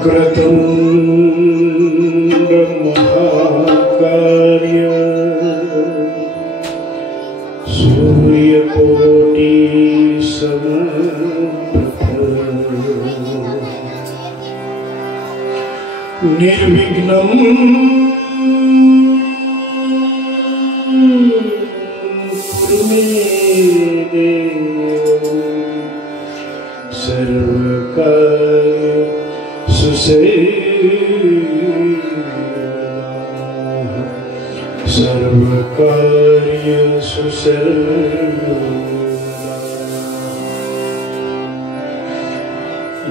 वक्रतुंड महाकाय सूर्यकोटि समप्रभ निर्विघ्नं कुरु मे देव सर्वकार्य सुसर्वदा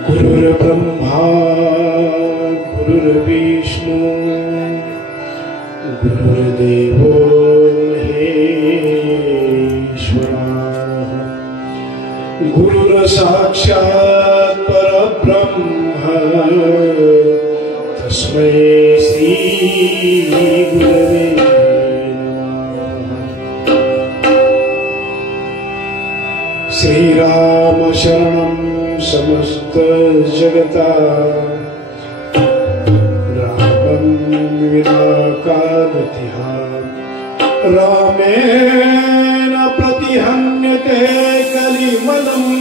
गुरुर्ब्रह्मा गुरुर्विष्णु गुरुर्देवो महेश्वरः गुरुर्साक्षात् परब्रह्म तस्मै श्री गुरवे श्रीराम शरणं समस्त जगता रामं विना कालतिहा रामेण प्रतिहन्यते कलिमलम्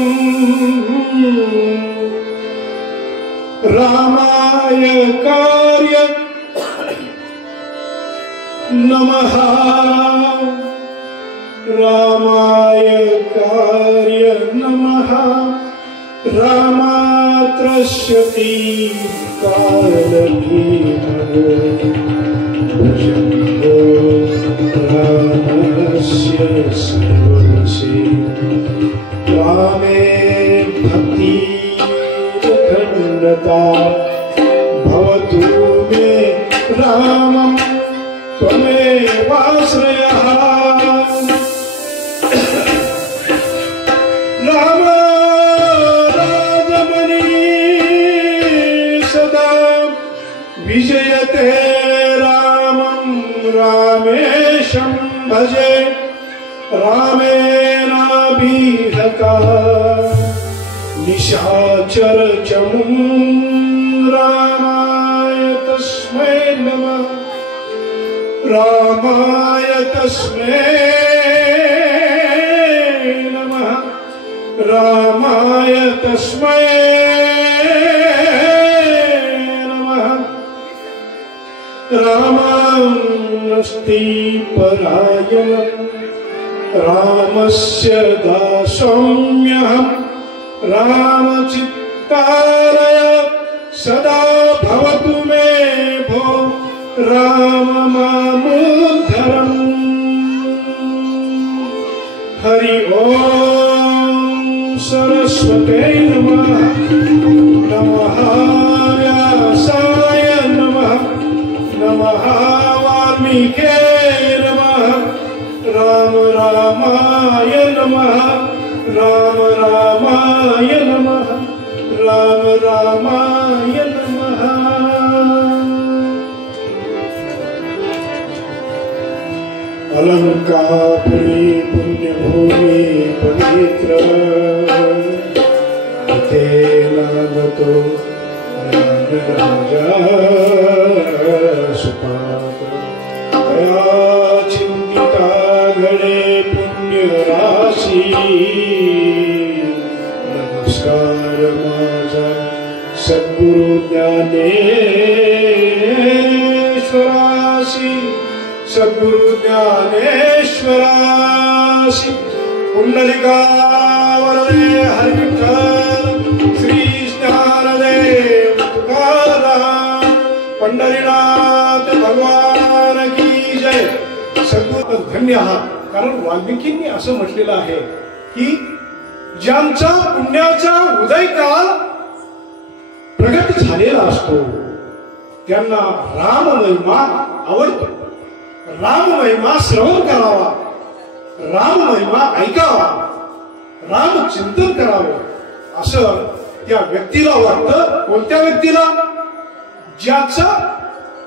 रामाय कार्य नमः रामाय कार्य नमः रामात्रस्यति कालभीमो भजन्तो रामस्य सर्वस्य रामे भक्ति अखण्डता भवतु मे रामं त्वमेवाश्रयः राम राजमणि सदा विजयते रामं रामेशं भजे रामेणाभिहता निशाचर चमुं रामाय तस्मै नमः रामाय तस्मै नमः रामाय तस्मै नमः रामस्ति परायणं रामस्य दासोऽम्यहं रामचित्तारय सदा भवतु मे भो राममामुद्धरम् हरि ओम सरस्वते नमः नमः व्यासाय नमः नमः वाल्मीके नमः राम रामाय नमः राम रामाय नमः राम रामाय नमः अलंकापुरी पुण्यभूमि पवित्र तेनागतो राजा सुपात दया चिंतिता घडे पुण्य राशी नमस्कार माझा सद्गुरु ज्ञानेश्वरासी सद्गुरु ज्ञानेश्वरासी पुंडलिका वरदे हरि विठ्ठल श्री ज्ञानदेव तुकाराम पंढरीनाथ भगवान की जय। सद्गुरु धन्य आहात, कारण वाल्मिकींनी असं म्हटलेलं आहे की ज्यांचा पुण्याचा उदयकाल प्रगट झालेला असतो त्यांना राममहिमा आवडतो, राममहिमा श्रवण करावा, राममहिमा ऐकावा, राम चिंतन करावं असं त्या व्यक्तीला वाटतं. कोणत्या व्यक्तीला? ज्याचा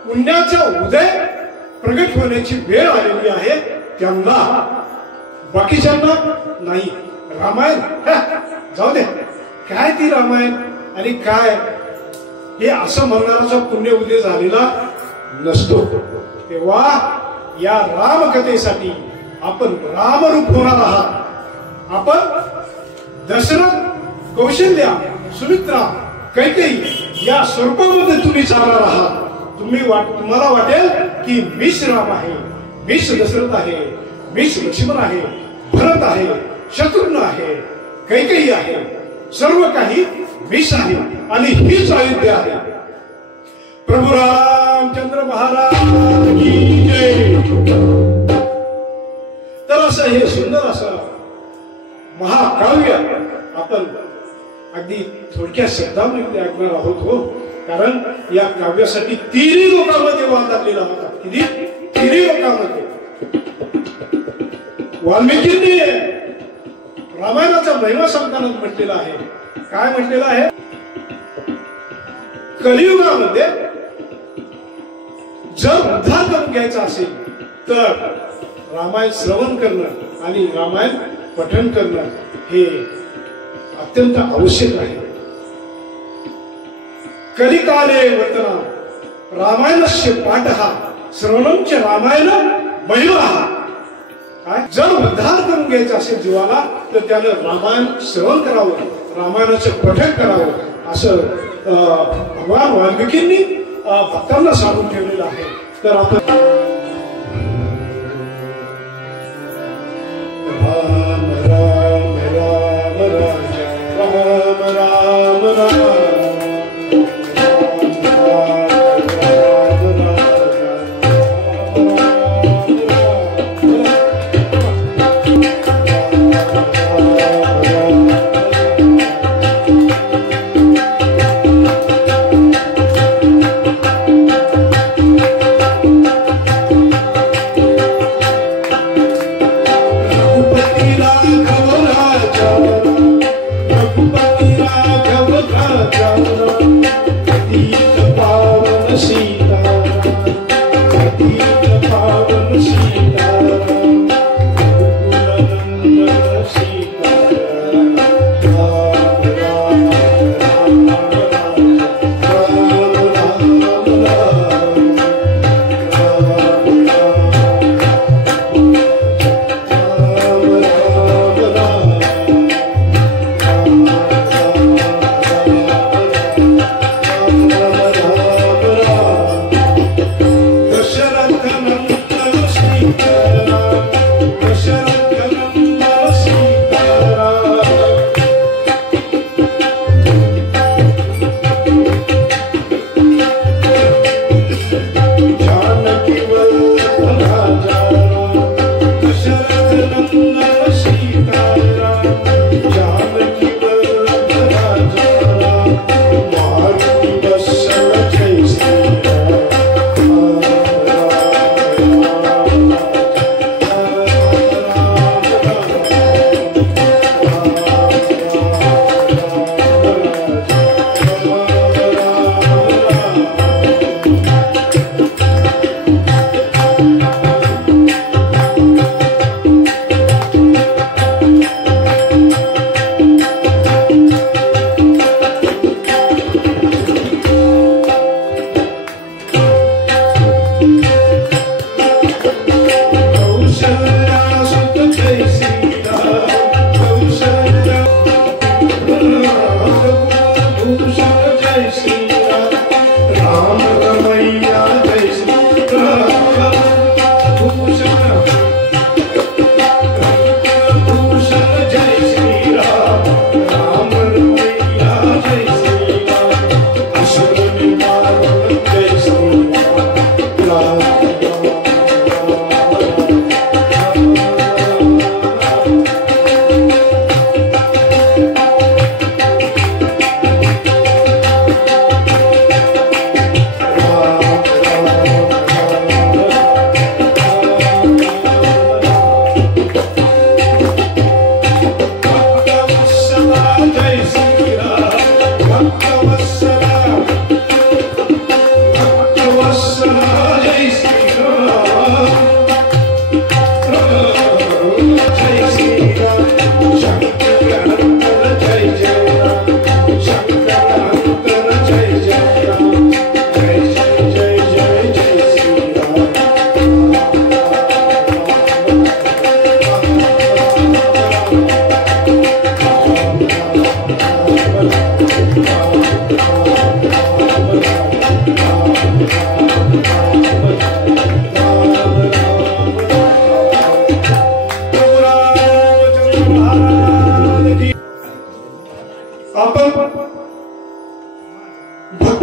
पुण्याचा उदय प्रगट होण्याची वेळ आलेली आहे त्यांना, बाकीच्यांना नाही. रामायण जाऊ दे, काय ती रामायण आणि काय हे असं म्हणणाराचा पुण्य उदय झालेला नसतो. तेव्हा या रामकथेसाठी आपण रामरूप होणार आहात. आपण दशरथ, कौशल्या, सुमित्रा, कैकेयी या स्वरूपामध्ये तुम्ही चालणार आहात. तुम्हाला वाटेल की मीच राम आहे, मीच दशरथ आहे, मीच लक्ष्मण आहे, भरत आहे, शत्रुघ्न आहे, कैकेयी आहे, सर्व काही मीच आहे आणि हीच अयोध्या आहे. प्रभू रामचंद्र महाराज की जय. तर असं हे सुंदर असं महाकाव्य आपण अगदी थोडक्या शब्दामध्ये ऐकणार आहोत. हो, कारण या काव्यासाठी तिन्ही लोकांमध्ये वाद लागलेला होता. किती? तिन्ही लोकांमध्ये. वाल्मिकींनी रामायणाचा महिमा सांगताना म्हटलेला आहे. काय म्हटलेला आहे? कलियुगामध्ये जर उद्धार करून घ्यायचा असेल तर रामायण श्रवण करणं आणि रामायण पठण करणं हे अत्यंत आवश्यक आहे. कलिकाले वर्तना रामायणस्य पाठः श्रवणंच रामायण महिमः. काय? जर उद्धार करून घ्यायचा असेल जीवाला तर त्यानं रामायण श्रवण करावं, रामायणाचं पठण करावं असं भगवान वाल्मिकींनी भक्तांना सांगून ठेवलेलं आहे. तर आपण राम राम राम राम राम राम राम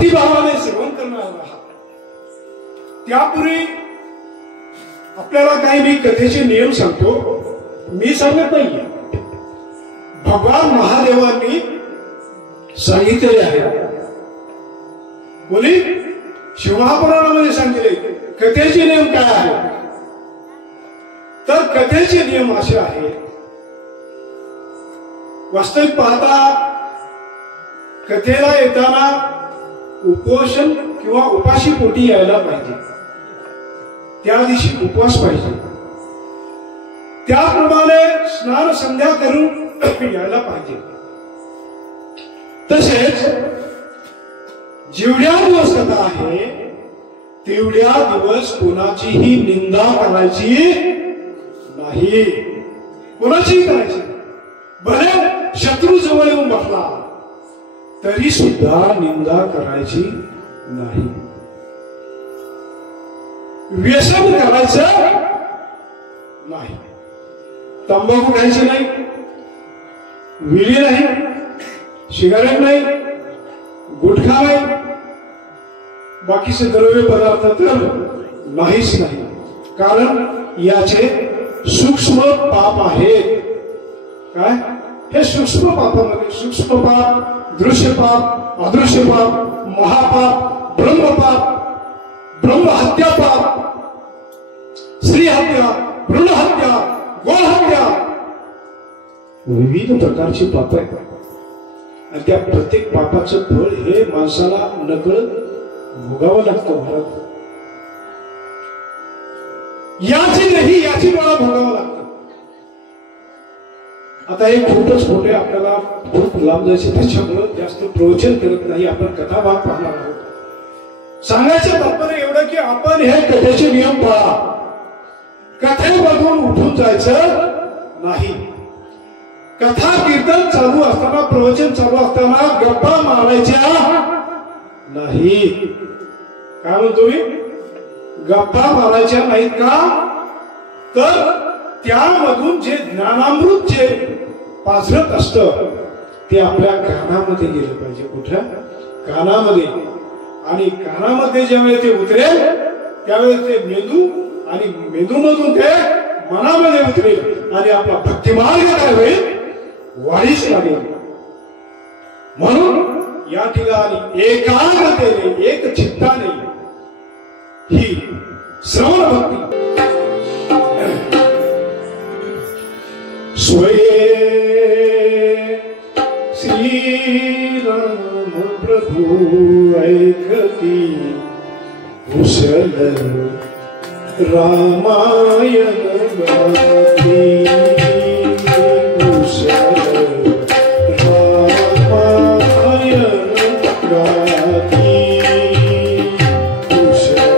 भक्तिभावाने सेवन करणार आहात. त्यापूर्वी आपल्याला काही मी कथेचे नियम सांगतो. मी सांगत नाही, भगवान महादेवांनी सांगितलेले आहे. बोली शिवमहापुराणामध्ये सांगितले कथेचे नियम काय आहे. तर कथेचे नियम असे आहेत. वास्तविक पाहता कथेला येताना उपोषण किंवा उपाशी पोटी यायला पाहिजे. त्या दिवशी उपवास पाहिजे. त्याप्रमाणे स्नान संध्या करून यायला पाहिजे. तसेच जेवढ्या दिवस कथा आहे तेवढ्या दिवस कोणाचीही निंदा करायची नाही. कोणाचीही करायची. भले शत्रू जवळ येऊन बसला तरी सुद्धा निंदा करायची नाही. व्यसन करायचं नाही. तंबाखू खायची नाही, विडी नाही, सिगारेट नाही, गुटखा नाही, बाकीचे द्रव्य पदार्थ तर नाहीच नाही. कारण याचे सूक्ष्म पाप आहेत. काय हे सूक्ष्म पापामध्ये सूक्ष्म पाप, दृश्य पाप, अदृश्य पाप, महापाप, ब्रह्मपाप, ब्रह्महत्या पाप, स्त्री हत्या, भ्रूण हत्या, गोहत्या, विविध प्रकारची पाप आहेत. आणि त्या प्रत्येक पापाचं फळ हे माणसाला नकळत भोगावं लागतं. भारत याची नाही, याची मला भोगावं लागतं. आता हे खूपच मोठे आपल्याला खूप लांब जायचे, त्याच्यामुळे जास्त प्रवचन करत नाही. आपण कथा भाग पाहणार आहोत. सांगायचं तात्पर्य एवढं की आपण हे कथेचे नियम पाळा. कथेमधून उठून जायचं नाही. कथा कीर्तन चालू असताना, प्रवचन चालू असताना गप्पा मारायच्या नाही. काय म्हणतो मी? गप्पा मारायच्या नाहीत. का तर त्यामधून जे ज्ञानामृत जे पाझरत असतं ते आपल्या कानामध्ये गेलं पाहिजे. कुठं? कानामध्ये. आणि कानामध्ये ज्यावेळेस ते उतरेल त्यावेळेस ते मेंदू आणि मेंदूमधून ते मनामध्ये उतरेल आणि आपला भक्तिमार्ग काय होईल? वाढीस लागेल. म्हणून या ठिकाणी एकाग्रतेने, एक चित्ताने ही श्रवण भक्ती स्वये श्रीराम प्रभु ऐकती कुशल रामायण गाती. कुशल रामायण गाती. कुशल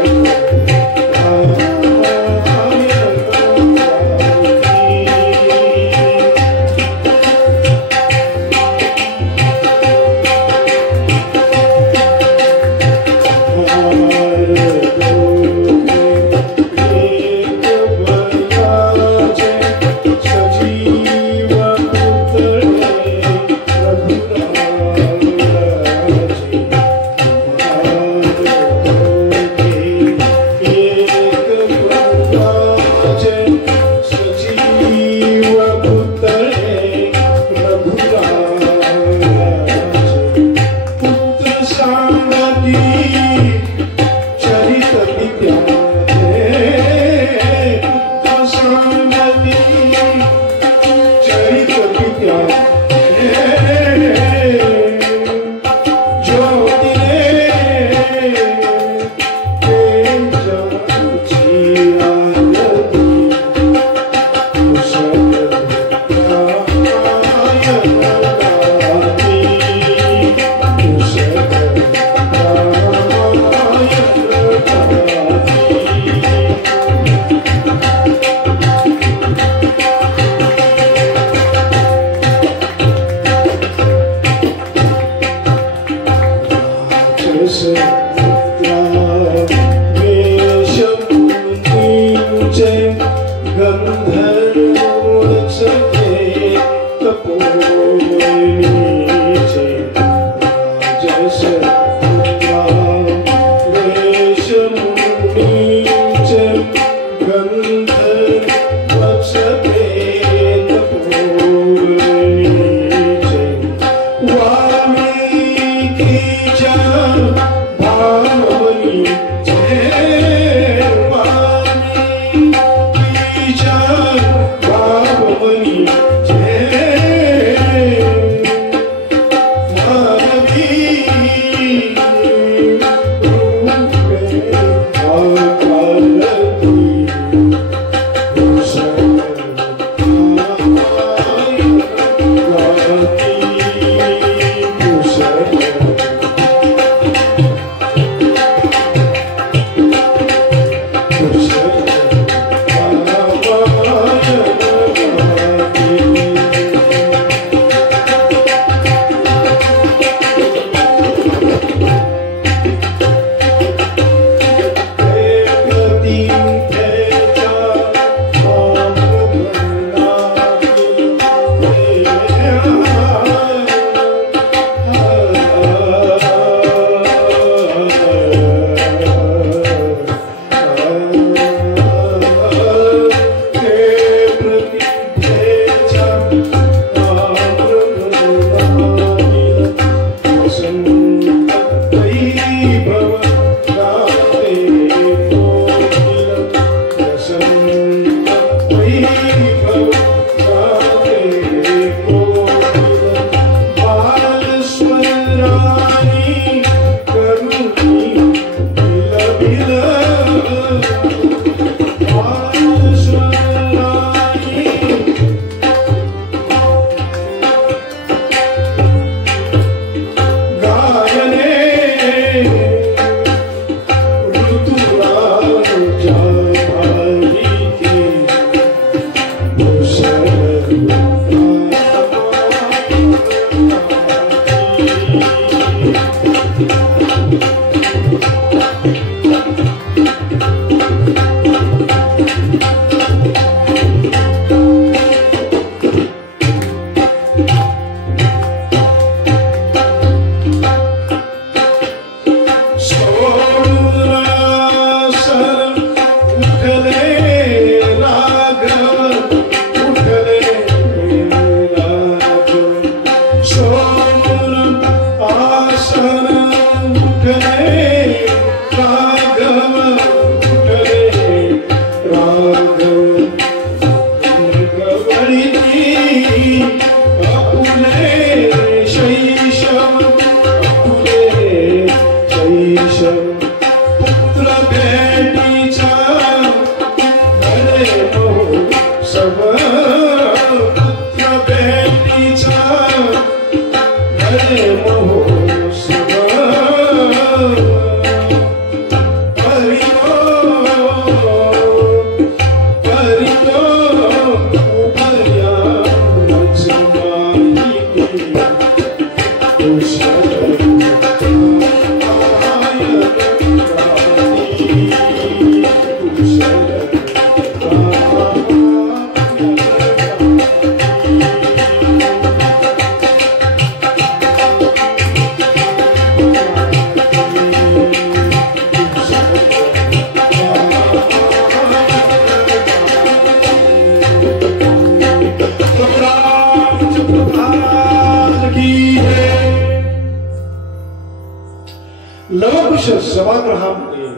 सभागृहामध्ये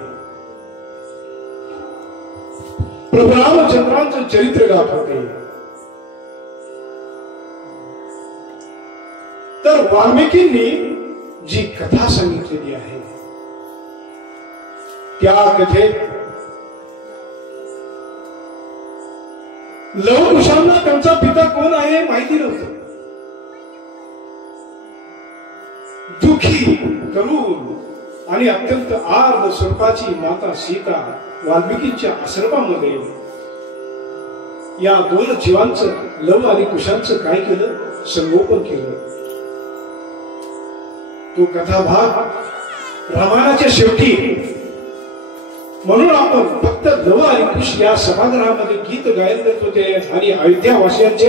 प्रभू रामचंद्रांचं चरित्र गात होते. तर वाल्मिकींनी जी कथा सांगितलेली आहे त्या कथेत लवकुशांना त्यांचा पिता कोण आहे माहिती नव्हतं. दुःखी करून आणि अत्यंत आर्द स्वरूपाची माता सीता वाल्मिकींच्या आश्रमामध्ये या दोन जीवांचं लव आणि कुशांचं काय केलं, संगोपन केलं. तो कथाभाग रामायणाच्या शेवटी म्हणून आपण फक्त लव आणि कुश या सभागृहामध्ये गीत गायन करत होते आणि अयोध्यावासियांचे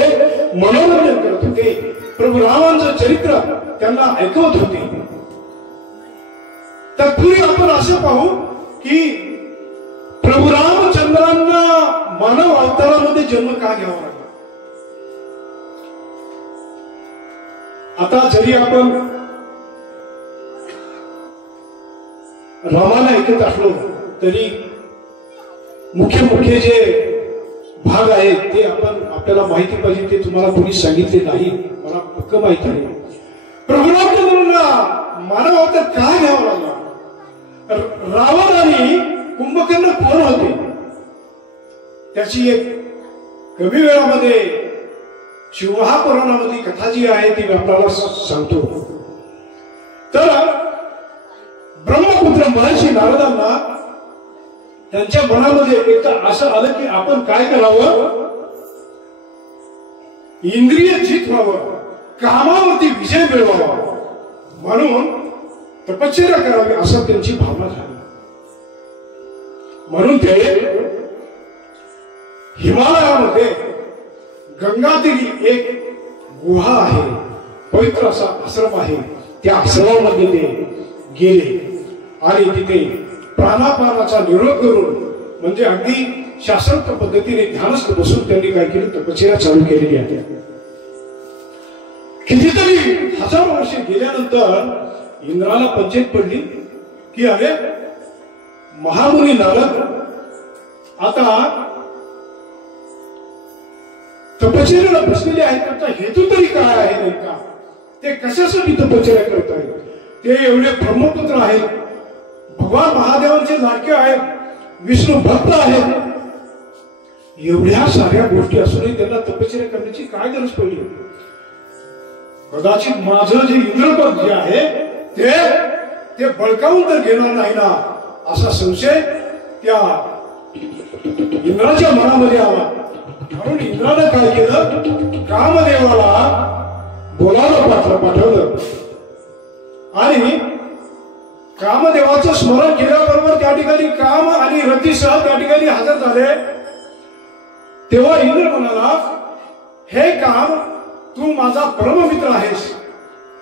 मनोरंजन करत होते. प्रभू रामांचं चरित्र त्यांना ऐकवत होते. तत्पूर्वी आपण असं पाहू की प्रभू रामचंद्रांना मानव अवतारामध्ये जन्म का घ्यावा लागला. आता जरी आपण रामाला ऐकत असलो तरी मुख्य जे भाग आहेत ते आपल्याला माहिती पाहिजे. ते तुम्हाला कोणी सांगितले नाही, मला पक्क माहिती आहे. प्रभू रामचंद्रांना मानव अवतार का घ्यावा लागला. रावण आणि कुंभकर्ण कोण होते त्याची एक कमी वेळामध्ये शिवमहापुराणामध्ये कथा जी आहे ती मी आपल्याला सांगतो. तर ब्रह्मपुत्र महर्षी नारदांना त्यांच्या मनामध्ये एकदा असं आलं की आपण काय करावं, इंद्रिय जित व्हावं, कामावरती विजय मिळवावा, म्हणून तपश्चर्या करावी असं त्यांची भावना झाली. म्हणून ते हिमालयामध्ये गंगातीरी एक गुहा आहे, पवित्र असा आश्रम आहे, त्या आश्रमामध्ये ते गेले आणि तिथे प्राणापानाचा निरोध करून म्हणजे अगदी शास्त्रोक्त पद्धतीने ध्यानस्थ बसून त्यांनी काय केलं, तपश्चर्या चालू केलेली आहे. कितीतरी हजारो वर्षे गेल्यानंतर इंद्राला पंचायत पडली की अरे महामुनी नारद आता तपश्चर्याला बसलेले आहेत, त्यांचा हेतू तरी काय आहे नेमका, ते कशासाठी तपश्चर्या करत आहेत. ते एवढे ब्रह्मपुत्र आहेत, भगवान महादेवांचे लाडके आहेत, विष्णू भक्त आहेत, एवढ्या साऱ्या गोष्टी असूनही त्यांना तपश्चर्या करण्याची काय गरज पडली. कदाचित माझं जे इंद्रपद जे आहे ते बळकावून तर घेणार नाही ना असा संशय त्या इंद्राच्या मनामध्ये आला. म्हणून इंद्रानं काय केलं, कामदेवाला बोलायला पाठवलं आणि कामदेवाचं स्मरण केल्याबरोबर त्या ठिकाणी काम आणि रतीसह त्या ठिकाणी हजर झाले, तेव्हा इंद्र म्हणाला, हे काम, तू माझा परममित्र आहेस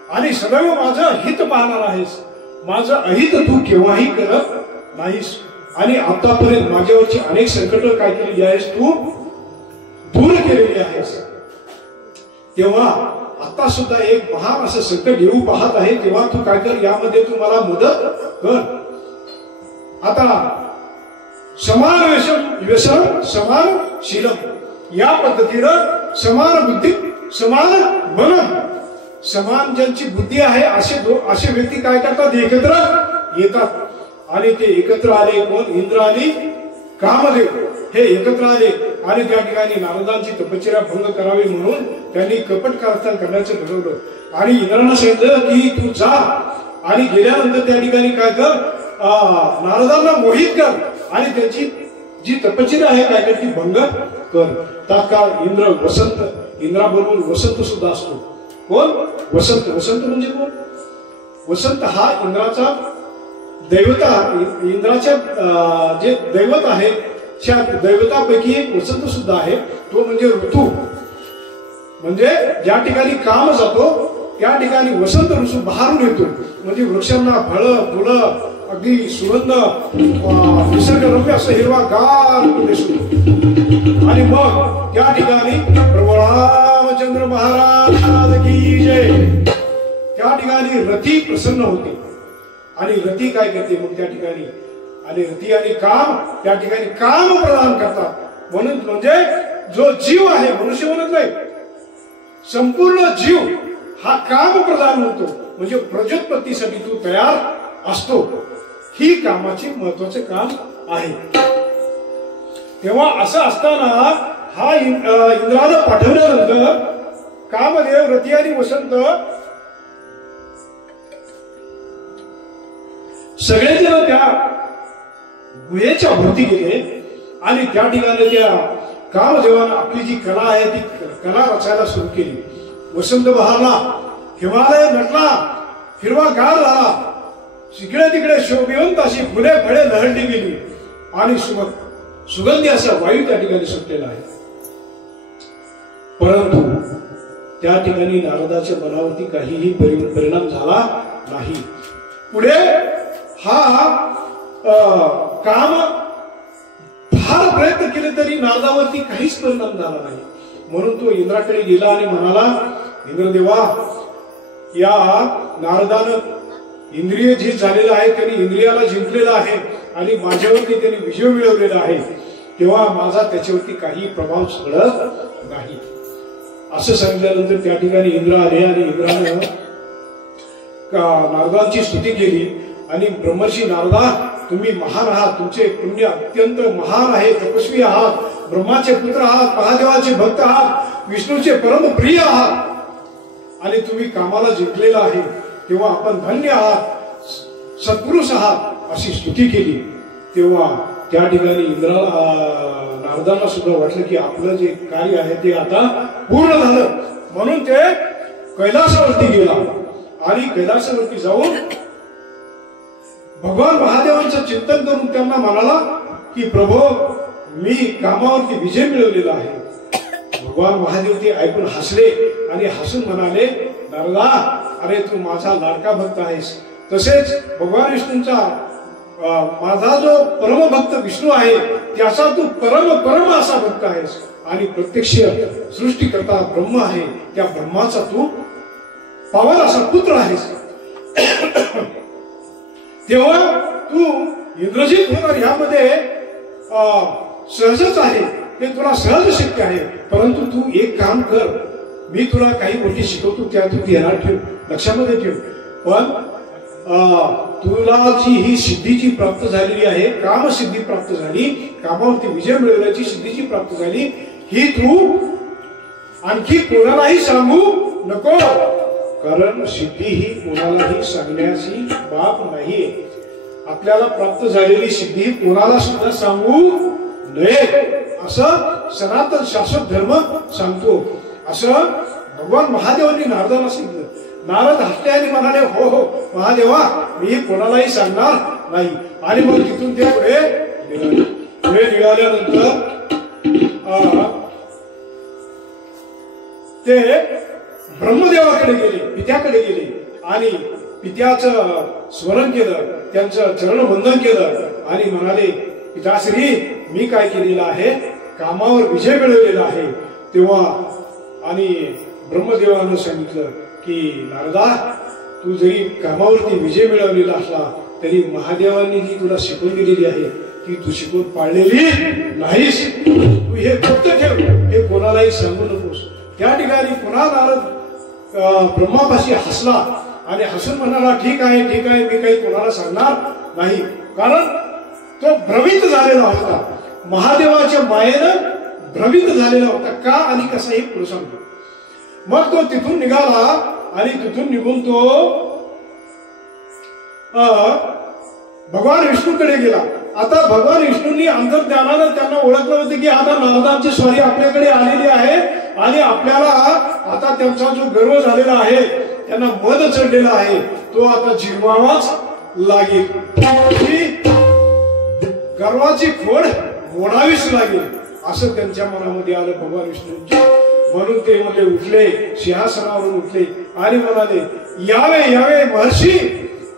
आणि सदैव माझं हित पाहणार आहेस. माझं अहित तू केव्हाही करत नाहीस आणि आतापर्यंत माझ्यावरची अनेक संकट काय केलेली आहेस, तू दूर केलेली आहेस. तेव्हा आता सुद्धा एक महान असं संकट येऊ पाहत आहे, तेव्हा तू काय कर, यामध्ये तू मला मदत कर. आता समान व्यसन समान शीलम, या पद्धतीनं समान बुद्धी समान मन, समान ज्यांची बुद्धी आहे असे व्यक्ती काय करतात, एकत्र येतात आणि ते एकत्र आले. कोण? इंद्र आणि कामदेव हे एकत्र आले आणि त्या ठिकाणी नारदांची तपश्चर्या भंग करावी म्हणून त्यांनी कपट कारस्थान करण्याचं ठरवलं आणि इंद्रांना सांगितलं की तू जा आणि गेल्यानंतर त्या ठिकाणी काय कर, नारदांना मोहित कर आणि त्यांची जी तपश्चर्या आहे काय कर, ती भंग कर. तात्काळ इंद्र वसंत, इंद्राबरोबर वसंत सुद्धा असतो. कोण? वसंत. वसंत म्हणजे कोण? वसंत हा इंद्राचा दैवता, इंद्राच्या जे दैवत आहे त्या दैवतापैकी एक वसंत सुद्धा आहे. तो म्हणजे ऋतू, म्हणजे ज्या ठिकाणी काम जातो त्या ठिकाणी वसंत ऋतू बहारून येतो. म्हणजे वृक्षांना फळं फुलं अगदी सुगंध निसर्गरम्य असं हिरवा गार प्रदेश होतो आणि मग त्या ठिकाणी प्रभू रामचंद्र महाराज की जय, त्या ठिकाणी रती प्रसन्न होते आणि रती काय करते मग त्या ठिकाणी, आणि रती आणि काम त्या ठिकाणी काम प्रदान करतात. म्हणून म्हणजे जो जीव आहे, मनुष्य म्हणत नाही, संपूर्ण जीव हा काम प्रदान होतो. म्हणजे प्रजोत्पत्तीसाठी तू तयार असतो. ही कामाची महत्वाचे काम आहे. तेव्हा असं असताना हा इंद्रानं पाठवल्यानंतर कामदेव, रती आणि वसंत सगळेजण त्या गुहेच्या भोवती गेले आणि त्या ठिकाणी त्या कामदेवानं आपली जी कला आहे ती कला रचायला सुरू केली. वसंत बहरला, हिमालय नटला, हिरवा गार झाला, इकडे तिकडे शोभिवंत अशी फुले फळे लहरली गेली आणि सुगंधी असा वायू त्या ठिकाणी सुटलेला आहे. परंतु त्या ठिकाणी नारदाच्या मनावरती काहीही परिणाम झाला नाही. पुढे हा काम फार प्रयत्न केले तरी नारदावरती काहीच परिणाम झाला नाही. म्हणून तो इंद्राकडे गेला आणि म्हणाला, इंद्रदेवा, या नारदानं इंद्रिय जे झालेलं आहे त्यांनी इंद्रियाला जिंकलेलं आहे आणि माझ्यावरती त्यांनी विजय मिळवलेला आहे, तेव्हा माझा त्याच्यावरती काही प्रभाव पडत नाही. असं सांगितल्यानंतर त्या ठिकाणी इंद्र आले आणि इंद्रानं नारदांची स्तुती केली आणि ब्रह्मर्षी नारदा, तुम्ही महान आहात, तुमचे पुण्य अत्यंत महान आहे, तपस्वी आहात, ब्रह्माचे पुत्र आहात, महादेवाचे भक्त आहात, विष्णूचे परम प्रिय आहात आणि तुम्ही कामाला जिंकलेला आहे, तेव्हा आपण धन्य आहात, सत्पुरुष आहात, अशी स्तुती केली. तेव्हा त्या ठिकाणी नारदांना सुद्धा वाटलं की आपलं जे कार्य आहे ते आता पूर्ण झालं. म्हणून ते कैलासावरती गेला आणि कैलासावरती जाऊन भगवान महादेवांचं चिंतन करून त्यांना म्हणाला की प्रभो, मी कामावरती विजय मिळवलेला आहे. भगवान महादेव ते ऐकून हसले आणि हसून म्हणाले, नारदा, अरे तू माझा लाडका भक्त आहेस. तसेच भगवान विष्णूंचा माझा जो परमभक्त विष्णू आहे त्याचा तू परम असा भक्त आहेस आणि प्रत्यक्ष सृष्टीकर्ता ब्रह्म आहे, त्या ब्रह्माचा तू पावन असा पुत्र आहेस. तेव्हा तू इंद्रजित होणार यामध्ये सहजच आहे, ते तुला सहज शक्य आहे. परंतु तू एक काम कर, मी तुला काही गोष्टी शिकवतो त्या तू ध्यानात ठेव, लक्षामध्ये ठेव. पण तुला जी ही सिद्धीची प्राप्त झालेली आहे, कामसिद्धी प्राप्त झाली, कामावरती विजय मिळवण्याची सिद्धीची प्राप्त झाली, ही तू आणखी कोणालाही सांगू नको, कारण सिद्धी ही कोणालाही सांगण्याची बाब नाहीये. आपल्याला प्राप्त झालेली सिद्धी कोणाला सुद्धा सांगू नये असं सनातन शाश्वत धर्म सांगतो. असं भगवान महादेवांनी नारदाला सांगितलं. नारद हसले आणि म्हणाले, हो हो, महादेवा मी कोणालाही सांगणार नाही. आणि मग तिथून ते पुढे निघाल्यानंतर ते ब्रह्मदेवाकडे गेले, पित्याकडे गेले आणि पित्याचं स्मरण केलं, त्यांचं चरणवंदन केलं आणि म्हणाले पिताश्री मी काय केलेलं आहे, कामावर विजय मिळवलेला आहे. तेव्हा आणि ब्रह्मदेवानं सांगितलं की नारदा तू जरी कामावरती विजय मिळवलेला असला तरी महादेवांनी जी तुला शिकवून दिलेली आहे ती तू शिकवून पाळलेली नाहीस. तू हे गुप्त ठेव, हे कोणालाही सांगू नकोस. त्या ठिकाणी पुन्हा नारद ब्रह्मापाशी हसला आणि हसून म्हणाला ठीक आहे ठीक आहे मी काही कोणाला सांगणार नाही. कारण तो भ्रमित झालेला होता, महादेवाच्या मायेनं भ्रमित झालेला होता. का आणि कसा हे पुढे सांगतो. मग तो तिथून निघाला आणि तिथून निघून तो भगवान विष्णूकडे गेला. आता भगवान विष्णूंनी अंतर्ज्ञानानं त्यांना ओळखलं होतं की आता नारदांची स्वारी आपल्याकडे आलेली आहे आणि आपल्याला आता त्यांचा जो गर्व झालेला आहे, त्यांना मद चढलेला आहे, तो आता जिरवावाच लागेल. गर्वाची खोड मोडावीच लागेल असं त्यांच्या मनामध्ये आलं भगवान विष्णूंच्या. म्हणून ते म्हणजे उठले, सिंहासनावरून उठले आणि म्हणाले यावे यावे महर्षी,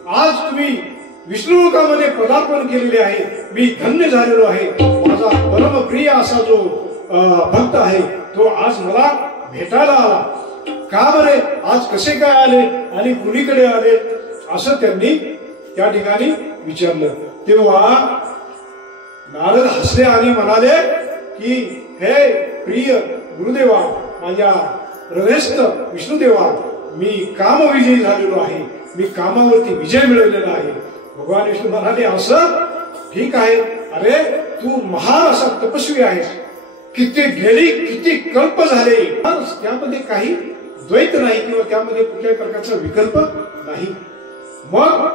आज तुम्ही विष्णुलोकामध्ये पदार्पण केलेले आहे, मी धन्य झालेलो आहे. माझा परमप्रिय असा जो भक्त आहे तो आज मला भेटायला आला. का बरे आज कसे काय आले आणि कुणीकडे आले असं त्यांनी त्या ठिकाणी विचारलं. तेव्हा नारद हसले आणि म्हणाले की हे प्रिय गुरुदेवा, माझ्या हृदयस्थ विष्णुदेवा, मी कामविजयी झालेलो आहे, मी कामावरती विजय मिळवलेला आहे. भगवान विष्णू म्हणाले असं ठीक आहे, अरे तू महान असा तपस्वी आहेस, किती कल्प झाले, त्यामध्ये काही द्वैत नाही किंवा त्यामध्ये कुठल्याही प्रकारचा विकल्प नाही. मग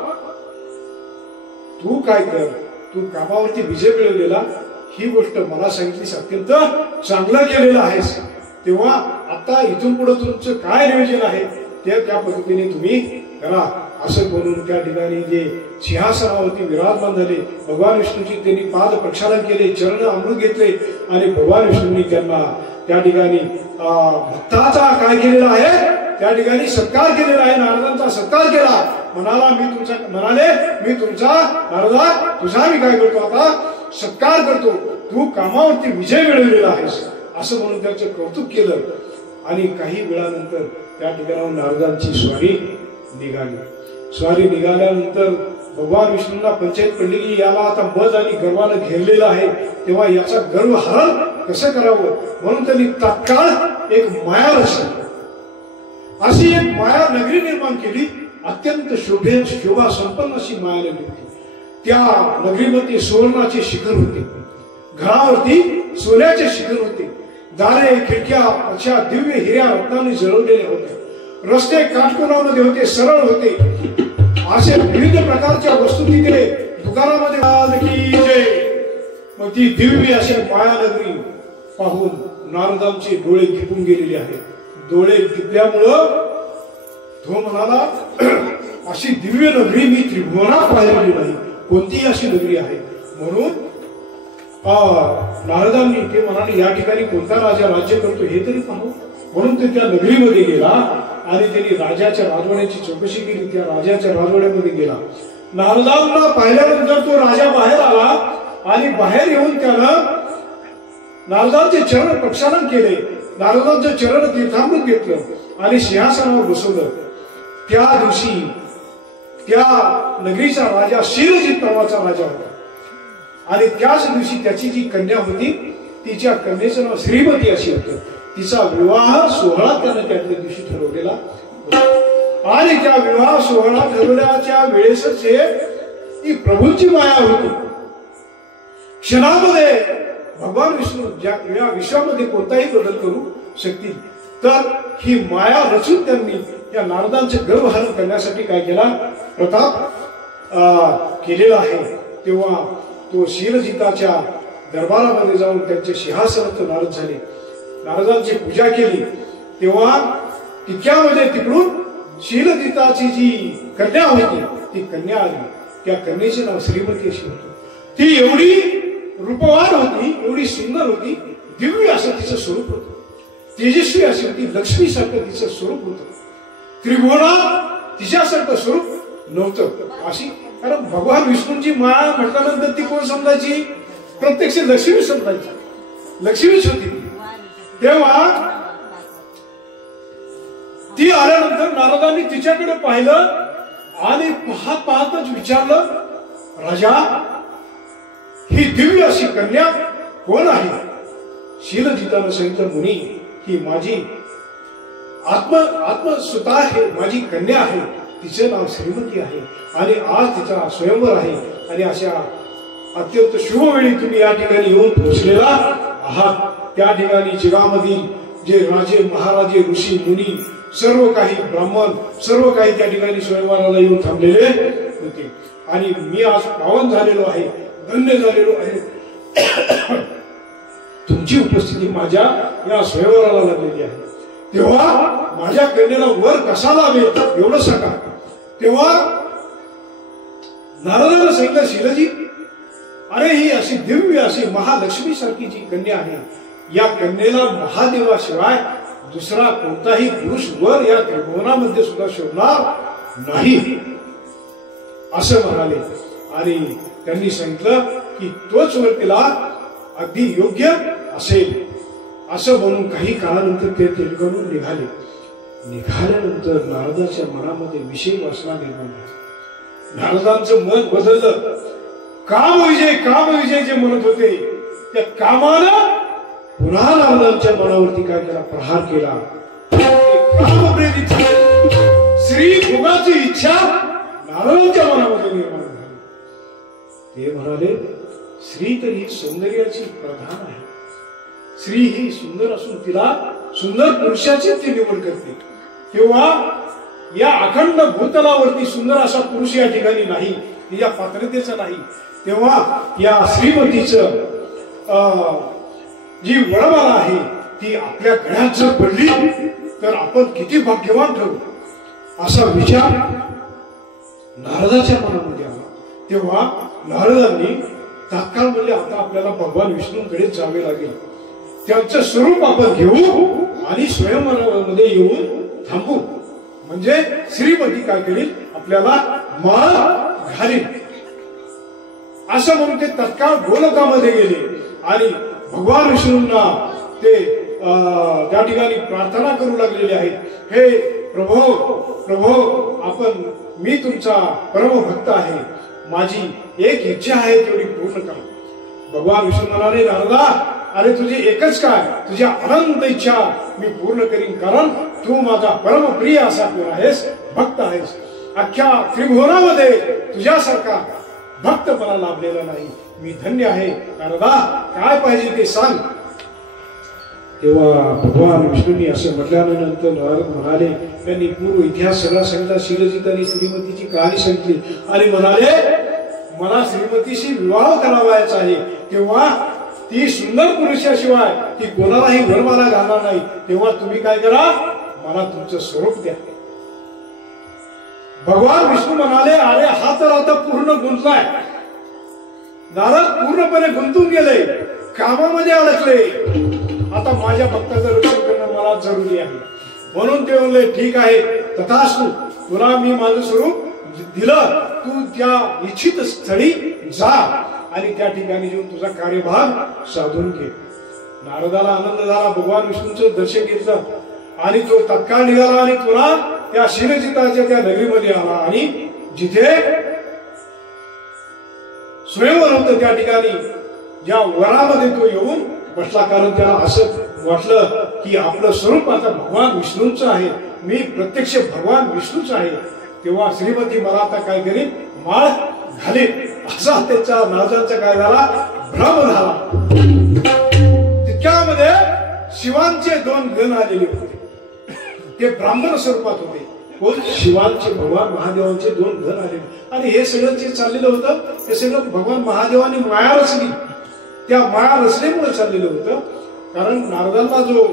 तू काय कर, तू कामावरती विजय मिळवलेला ही गोष्ट मला सांगितलीस, अत्यंत चांगलं केलेलं आहेस. तेव्हा आता इथून पुढे तुमचं काय नियोजन आहे ते त्या पद्धतीने तुम्ही करा असं बोलून त्या ठिकाणी जे सिंहासनावरती विराजमान झाले भगवान विष्णूची त्यांनी पाद प्रक्षालन केले, चरण अमृत घेतले आणि भगवान विष्णूंनी त्यांना त्या ठिकाणी भक्ताचा काय केलेला आहे, त्या ठिकाणी सत्कार केलेला आहे, नारदांचा सत्कार केला. म्हणाले मी तुमचा नारदा तुझा मी काय करतो आता सत्कार करतो, तू कामावरती विजय मिळवलेला आहेस असं म्हणून त्याचं कौतुक केलं. आणि काही वेळानंतर त्या ठिकाणाहून नारदांची स्वारी निघाली. स्वारी निघाल्यानंतर भगवान विष्णूंना पंचायत पडली की याला आता मद आणि गर्वानं घेरलेला आहे, तेव्हा याचा गर्व हरण कसं करावं म्हणून त्यांनी तात्काळ एक माया रचली. अशी एक माया नगरी निर्माण केली, अत्यंत शोभा संपन्न अशी माया नगरी होती. त्या नगरीमध्ये सुवर्णाचे शिखर होते, घरावरती सोन्याचे शिखर होते, दारे खिडक्या अशा दिव्य हिऱ्या रत्नांनी जळवलेले होते, रस्ते काटकोनामध्ये होते, सरळ होते. असे विविध प्रकारच्या वस्तू तिथे दुकानामध्ये. मग ती दिव्य अशी माया नगरी पाहून नारदांचे डोळे दिपून गेलेले आहेत. डोळे दिपल्यामुळं तो म्हणाला अशी दिव्य नगरी मी त्रिभुवनात पाहिलेली नाही, कोणतीही अशी नगरी आहे. म्हणून नारदांनी ते म्हणाले या ठिकाणी कोणता राजा राज्य करतो हे तरी पाहू. म्हणून ते त्या नगरीमध्ये गेला आणि त्यांनी राजाच्या राजवाड्याची चौकशी केली. त्या राजाच्या राजवाड्यामध्ये गेला. नारदांना पाहिल्यानंतर तो राजा बाहेर आला आणि बाहेर येऊन त्यानं नारदांचे चरण प्रक्षालन केले, नारदांचं चरण तीर्थामृत घेतलं आणि सिंहासनावर बसवलं. त्या दिवशी त्या नगरीचा राजा शिरजित नावाचा राजा होता आणि त्याच दिवशी त्याची जी कन्या होती तिच्या कन्येचं नाव श्रीमती अशी होतं. तिचा विवाह सोहळा त्यानं त्याच्या दिवशी ठरवलेला आणि त्या विवाह सोहळा ठरवल्याच्या वेळेसच ती प्रभूंची माया होती. क्षणामध्ये भगवान विष्णू या विश्वामध्ये कोणताही बदल करू शकतील, तर ही माया रचून त्यांनी या नारदांचे गर्वहरण करण्यासाठी काय केला प्रताप केलेला आहे. तेव्हा तो शीलजिताच्या दरबारामध्ये जाऊन त्यांचे सिंहासनात नारद झाले, नारदांची पूजा केली. तेव्हा तितक्यामध्ये तिकडून शीलजिताची जी कन्या होती ती कन्या आली. त्या कन्येचे नाव श्रीमती अशी होती. ती एवढी रूपवान होती, एवढी सुंदर होती, दिव्य असं तिचं स्वरूप होतं, तेजस्वी अशी होती, लक्ष्मीसारखं तिचं स्वरूप होतं. त्रिभुवनात तिच्यासारखं स्वरूप नव्हतं अशी. कारण भगवान विष्णूंची माळ म्हटल्यानंतर ती कोण समजायची? प्रत्यक्ष लक्ष्मी समजायची, लक्ष्मीच होती. तेव्हा ती आल्यानंतर नारदांनी तिच्याकडे पाहिलं आणि पाहत पाहतच विचारलं, राजा ही दिव्य अशी कन्या कोण आहे? शीलजितानं सांगितलं, मुनी ही माझी आत्मसुता आहे, माझी कन्या आहे, तिचे नाव श्रीमती आहे आणि आज तिचा स्वयंवर आहे. आणि अशा अत्यंत शुभ वेळी तुम्ही या ठिकाणी येऊन पोहोचलेला आहात. त्या ठिकाणी जगामधील जे राजे महाराजे ऋषी मुनी सर्व काही ब्राह्मण सर्व काही त्या ठिकाणी स्वयंवराला येऊन थांबलेले होते. आणि मी आज पावन झालेलो आहे, धन्य झालेलो आहे. तुमची उपस्थिती माझ्या या स्वयंवराला लागलेली आहे. तेव्हा माझ्या कन्येला वर कसा लावेल एवढं सांगा. तेव्हा नारदानं सांगितलं, शीलजी अरे ही अशी दिव्य अशी महालक्ष्मी सारखी जी कन्या आहे, या कन्येला महादेवाशिवाय दुसरा कोणताही पुरुष वर या त्रिभुवनामध्ये सुद्धा शोधणार नाही असं म्हणाले. आणि त्यांनी सांगितलं की तोच वर तिला अगदी योग्य असेल असं म्हणून काही काळानंतर ते ठिकाणून निघाले. निघाल्यानंतर नारदाच्या मनामध्ये विषय वासना निर्माण झाली. नारदांचं मन बदललं. कामविजय जे म्हणत होते त्या कामानं पुन्हा नारदांच्या मनावरती काय केला? प्रहार केला. कामप्रेरित श्री भोगाची इच्छा नारदांच्या मनामध्ये निर्माण झाली. ते म्हणाले, स्त्री तर ही सौंदर्याची प्रधान आहे. स्त्री ही सुंदर असून तिला सुंदर पुरुषाची ती निवड करते. तेव्हा या अखंड भूतलावरती सुंदर असा पुरुष या ठिकाणी नाही, तिच्या पात्रतेचा नाही. तेव्हा या श्रीमतीचं जी वरमाला आहे ती आपल्या गळ्यात जर पडली तर आपण किती भाग्यवान ठरू असा विचार नारदाच्या मनामध्ये आला. तेव्हा नारदांनी तात्काळ म्हणले, आता आपल्याला भगवान विष्णूंकडे जावे लागेल, त्यांचं स्वरूप आपण घेऊ आणि स्वयंवरामध्ये येऊन थांबू. म्हणजे श्रीमती काय करेल? आपल्याला माळ घालील असं म्हणून ते तत्काळ गोलकामध्ये गेले आणि भगवान विष्णूंना ते त्या ठिकाणी प्रार्थना करू लागलेले आहेत. हे प्रभो प्रभो, आपण मी तुमचा परमभक्त आहे, माझी एक इच्छा आहे तेवढी पूर्ण करा. भगवान विष्णू म्हणाले, नारदा अरे तुझी एकच काय, तुझ्या अनंत इच्छा मी पूर्ण करीन, कारण तू माझा परमप्रिय असा कोण आहेस? भक्त आहेस. अख्ख्या त्रिभुवनामध्ये तुझ्यासारखा भक्त मला लाभलेला नाही. मी धन्य आहे. नारदा काय पाहिजे ते सांग. तेव्हा भगवान विष्णूंनी असं म्हटल्यानंतर नारद म्हणाले, त्यांनी पूर्व इतिहास सगळा सांगितला. शीलजितांनी श्रीमतीची कहाणी सांगितली आणि म्हणाले, मला श्रीमतीशी विवाह करावायचा आहे. तेव्हा ती सुंदर पुरुषाशिवाय ती कोणालाही वरमाला घालणार नाही. तेव्हा तुम्ही काय करा? मला तुमचं स्वरूप द्या. भगवान विष्णू म्हणाले, अरे हा तर आता पूर्ण गुंतलाय. नारद पूर्णपणे गुंतून गेले, कामामध्ये अडकले. आता माझ्या भक्ताचं रक्षण करणं मला जरुरी आहे. म्हणून ते म्हणले, ठीक आहे, तथास्तु, तुला मी माझं स्वरूप दिलं, तू त्या इच्छित स्थळी जा आणि त्या ठिकाणी येऊन तुझा कार्यभाग साधून घे. नारदाला आनंद झाला. भगवान विष्णूंचं दर्शन घेतलं आणि तो तत्काळ निघाला आणि पुन्हा त्या शीलजिताच्या त्या नगरीमध्ये आला आणि जिथे स्वयंवर होतं त्या ठिकाणी ज्या वरामध्ये तो येऊन बसला. कारण त्याला असं वाटलं की आपलं स्वरूप आता भगवान विष्णूंचं आहे, मी प्रत्यक्ष भगवान विष्णूच आहे. तेव्हा श्रीमती मला आता काय करेल? माळ घालेल असा त्याच्या नारदांचा काय झाला? भ्रम झाला. तितक्यामध्ये शिवांचे 2 गण आलेले होते. ते ब्राह्मण स्वरूपात होते. कोण? शिवांचे, भगवान महादेवांचे 2 गण आलेले. आणि हे सगळं जे चाललेलं होतं ते सगळं भगवान महादेवांनी माया रचली. त्या माया रचनेमुळे चाललेलं होतं. कारण नारदांना जो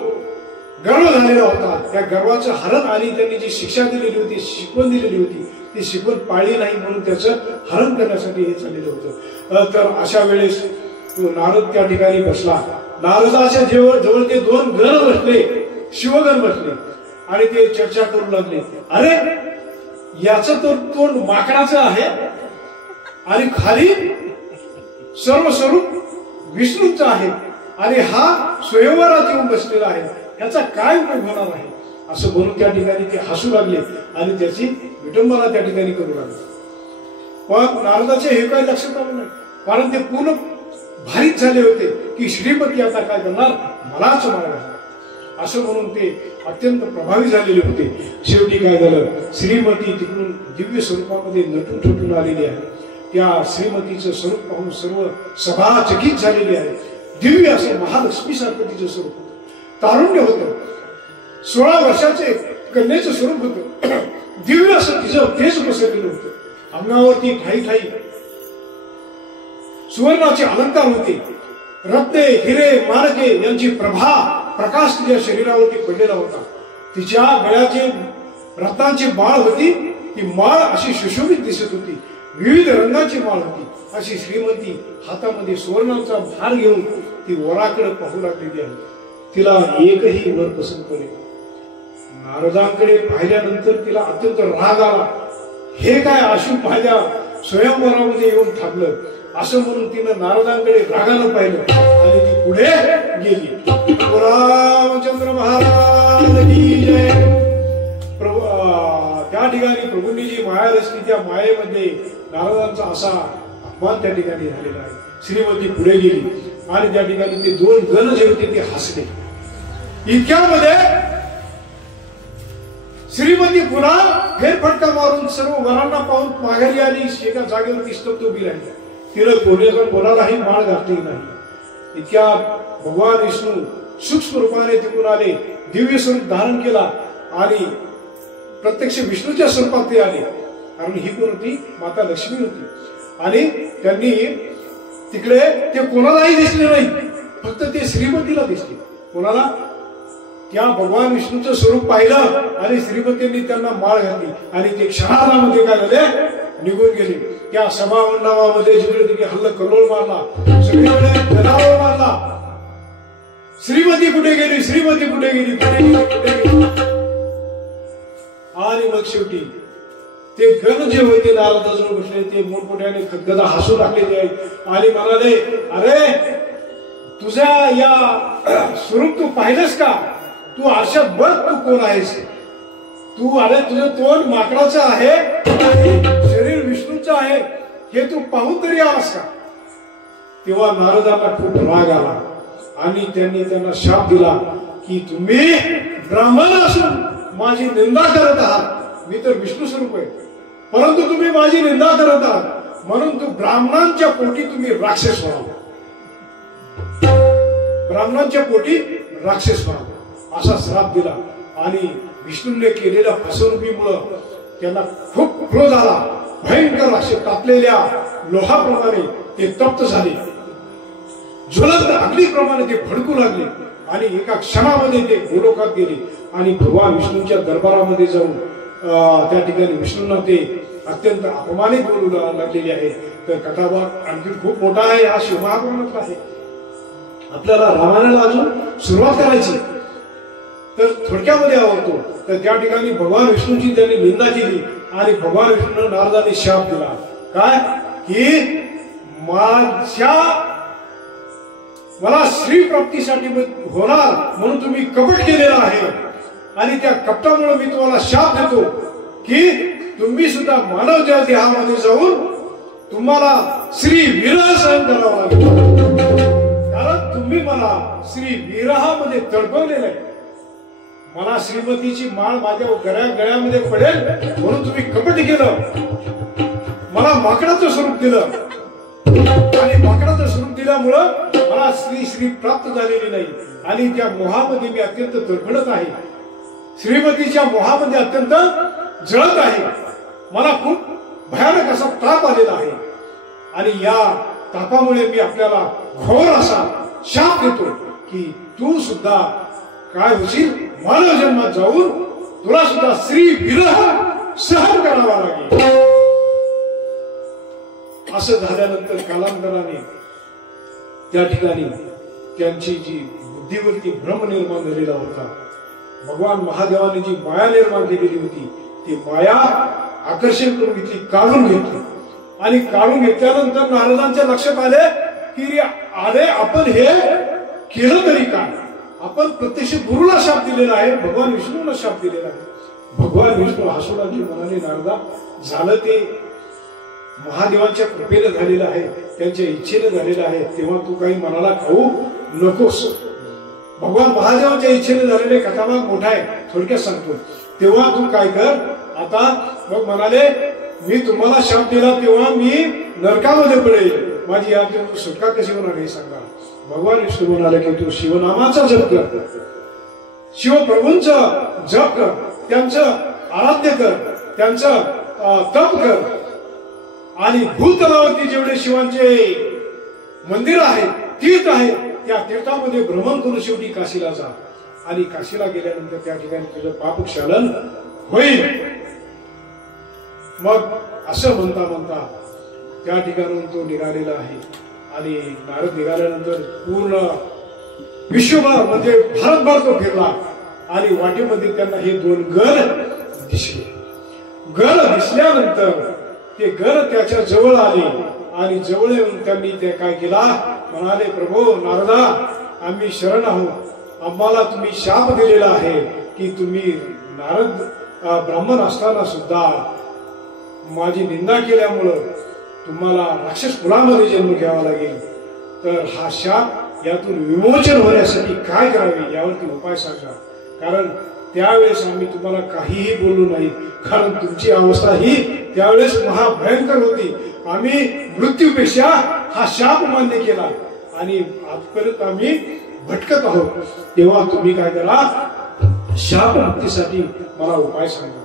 गर्व झालेला होता. त्या गर्वाचं हरण आणि त्यांनी जी शिक्षा दिलेली होती, शिकवण दिलेली होती, ती शिकवण पाळली नाही म्हणून त्याचं हरण करण्यासाठी हे चाललेलं होतं. तर अशा वेळेस नारद त्या ठिकाणी बसला. नारदाच्या जवळ ते दोन गण बसले, शिवगण बसले आणि ते चर्चा करू लागले. अरे याचं तर तोंड माकडाचं आहे आणि खाली सर्व स्वरूप विष्णूचं आहे आणि हा स्वयंवरात येऊन बसलेला आहे, याचा काय उपयोग होणार आहे असं म्हणून त्या ठिकाणी ते हसू लागले आणि त्याची विटंबना त्या ठिकाणी करू लागले. पण नारदाचे हे काही लक्षात आलं नाही, कारण ते पूर्ण भारीत झाले होते की श्रीपती आता काय करणार, मलाच मारणार असं म्हणून ते अत्यंत प्रभावी झालेले होते. शेवटी काय झालं, श्रीमती तिकडून दिव्य स्वरूपामध्ये नटून थटून आलेली आहे. त्या श्रीमतीचं स्वरूप पाहून सर्व सभा चकित झालेली आहे. दिव्य असं महालक्ष्मी सारखं तिचं स्वरूप होतं, तारुण्य होतं, 16 वर्षाचे कन्येचं स्वरूप होतं. दिव्य असं तिचं तेज पसरलेलं होतं. अंगावरती ठाई ठाई सुवर्णाचे अलंकार होते. रत्ने, हिरे, माणके यांची प्रभा प्रकाश तिच्या शरीरावरती पडलेला होता. तिच्या गळ्याची रत्नांची माळ होती. ती माळ अशी सुशोभित दिसत होती. विविध रंगाची माळ होती. अशी श्रीमती हातामध्ये सुवर्णाचा भार घेऊन ती वराकडे पाहू लागलेली आहे. तिला एकही वर पसंत पडेल. नारदांकडे पाहिल्यानंतर तिला अत्यंत राग आला. हे काय आशू पाहिल्या स्वयंवरामध्ये येऊन थांबलं असं म्हणून तिनं नारदांकडे रागानं पाहिलं आणि ती पुढे गेली. रामचंद्र महाराज की जय. त्या ठिकाणी प्रभूंनी जी माया रचली त्या मायेमध्ये नारदांचा असा अपमान त्या ठिकाणी झालेला आहे. श्रीमती पुढे गेली आणि त्या ठिकाणी ते दोन गण जे होते ते हसले. इतक्यामध्ये श्रीमती पुन्हा फेरफटका मारून सर्व वरांना पाहून माघारी आली. एका जागेवरती स्तब्ध उभी राहिली. तिला कोणालाही माळ घातली नाही. इतक्या भगवान विष्णू सूक्ष्म रूपाने तिकडून आले, दिव्य स्वरूप धारण केला आणि प्रत्यक्ष विष्णूच्या स्वरूपात ते आले. कारण ही कोण होती, माता लक्ष्मी होती. आणि त्यांनी तिकडे ते कोणालाही दिसले नाही, फक्त ते श्रीमतीला दिसले. कोणाला? त्या भगवान विष्णूचं स्वरूप पाहिलं आणि श्रीमतींनी त्यांना माळ घातली आणि ते क्षणार्धामध्ये काय झाले, निघून गेले. त्या सभा मंडपामध्ये जिकडे तिकडे हल्ला कल्लोळ मारला, सगळीकडे जनावर मारला. श्रीमती कुठे गेली, श्रीमती कुठे गेली, कुठे गेली. आणि मग शेवटी ते गण जे होते नारदाजवळ बसले ते मोठमोठ्याने गदा हसू लागलेले आहेत आणि म्हणाले, अरे तुझ्या या स्वरूप तू पाहिलंस का? तू आरशात बघ, तू कोण आहेस? तू अरे तुझं तोंड माकडाचं आहे, शरीर विष्णूचं आहे, हे तू पाहून तरी आलास का? तेव्हा नारदांना खूप राग आला आणि त्यांनी त्यांना शाप दिला की तुम्ही ब्राह्मण असून माझी निंदा करत आहात. मी तर विष्णू स्वरूप आहे, परंतु तुम्ही माझी निंदा करत आहात म्हणून तू ब्राह्मणांच्या पोटी तुम्ही राक्षस व्हाल. ब्राह्मणांच्या पोटी राक्षस व्हाल असा श्राप दिला. आणि विष्णूने केलेल्या फसवणुकीमुळे त्यांना खूप क्रोध आला. भयंकर असे तापलेल्या लोहाप्रमाणे ते तप्त झाले. ज्वलंत अग्नीप्रमाणे ते भडकू लागले आणि एका क्षणामध्ये ते गोलोकात गेले आणि भगवान विष्णूंच्या दरबारामध्ये जाऊन त्या ठिकाणी विष्णूंना ते अत्यंत अपमानित बोलू लागलेले आहे. तर कथाभाग आणखी खूप मोठा आहे. हा शिवमहापुराणातला आहे. आपल्याला रामायणाला अजून सुरुवात करायची तर थोडक्यामध्ये आवडतो. तर त्या ठिकाणी भगवान विष्णूची त्यांनी निंदा केली आणि भगवान विष्णू नारदाने शाप दिला. काय की मला श्री प्राप्तीसाठी होणार म्हणून तुम्ही कपट केलेला आहे आणि त्या कपटामुळे मी तुम्हाला शाप देतो की तुम्ही सुद्धा मानव देहामध्ये जाऊन तुम्हाला श्री विरह सहन करावा लागेल. कारण तुम्ही मला श्री विरहामध्ये तडपवलेलं आहे. मला श्रीमतीची माळ माझ्या गळ्यामध्ये पडेल म्हणून तुम्ही कपट केलं. मला माकडाचं स्वरूप दिलं आणि माकडाचं स्वरूप दिल्यामुळं मला श्री प्राप्त झालेली नाही आणि त्या मोहामध्ये मी अत्यंत तडफडत आहे. श्रीमतीच्या मोहामध्ये अत्यंत जळत आहे. मला खूप भयानक असा ताप आलेला आहे आणि या तापामुळे मी आपल्याला घोर असा शाप देतो की तू सुद्धा काय होशील, मानव जन्मात जाऊन तुला सुद्धा स्त्री विरह सहन करावा लागेल. असं झाल्यानंतर कालांतराने त्या ठिकाणी त्यांची जी बुद्धीवरती भ्रम निर्माण झालेला होता, भगवान महादेवाने जी माया निर्माण केलेली होती ती माया आकर्षण करून घेतली, काढून घेतली. आणि काढून घेतल्यानंतर नारदांच्या लक्षात आले की अरे आपण हे केलं तरी काय, आपण प्रत्यक्ष गुरुला शाप दिलेला आहे, भगवान विष्णूला शाप दिलेला आहे. भगवान विष्णू हसुडाची म्हणाले, नारदा झालं ते महादेवांच्या कृपेने झालेलं आहे, त्यांच्या इच्छेने झालेलं आहे, तेव्हा तू काही मनाला खाऊ नकोस. भगवान महादेवांच्या इच्छेने झालेले कथाभाग मोठा आहे, थोडक्यात सांगतो. तेव्हा तू काय कर आता. मग म्हणाले मी तुम्हाला शाप दिला तेव्हा मी नरकामध्ये पडेल, माझी यातून सुटका कशी होणार हे सांगा. भगवान विष्णू म्हणाले की तू शिवनामाचा जप कर, शिवप्रभूंचं जप कर, त्यांचं आराध्य कर, त्यांचं तप कर. आणि भूतलावरती जेवढे शिवांचे मंदिर आहेत, तीर्थ आहेत, त्या तीर्थामध्ये भ्रमण करून शेवटी काशीला जा. आणि काशीला गेल्यानंतर त्या ठिकाणी तुझं पापक्षालन होईल. मग असं म्हणता म्हणता त्या ठिकाणून तो निघालेला आहे. आणि नारद निघाल्यानंतर पूर्ण विश्वभर म्हणजे भारतभर तो फिरला. आणि वाटेमध्ये त्यांना हे 2 गण दिसले. गण दिसल्यानंतर ते गण त्याच्या जवळ आले आणि जवळ येऊन त्यांनी ते काय केला, म्हणाले प्रभू नारदा आम्ही शरण आहोत, आम्हाला तुम्ही शाप दिलेला आहे की तुम्ही नारद ब्राह्मण असताना सुद्धा माझी निंदा केल्यामुळं तुम्हाला राक्षस कुलामध्ये जन्म घ्यावा लागेल. तर हा शाप यातून विमोचन होण्यासाठी काय करावे यावरती उपाय सांगा. कारण त्यावेळेस आम्ही तुम्हाला काहीही बोललो नाही, कारण तुमची अवस्था ही त्यावेळेस महाभयंकर होती. आम्ही मृत्यूपेक्षा हा शाप मान्य केला आणि आजपर्यंत आम्ही भटकत आहोत. तेव्हा तुम्ही काय करा, शाप मुक्तीसाठी मला उपाय सांगा.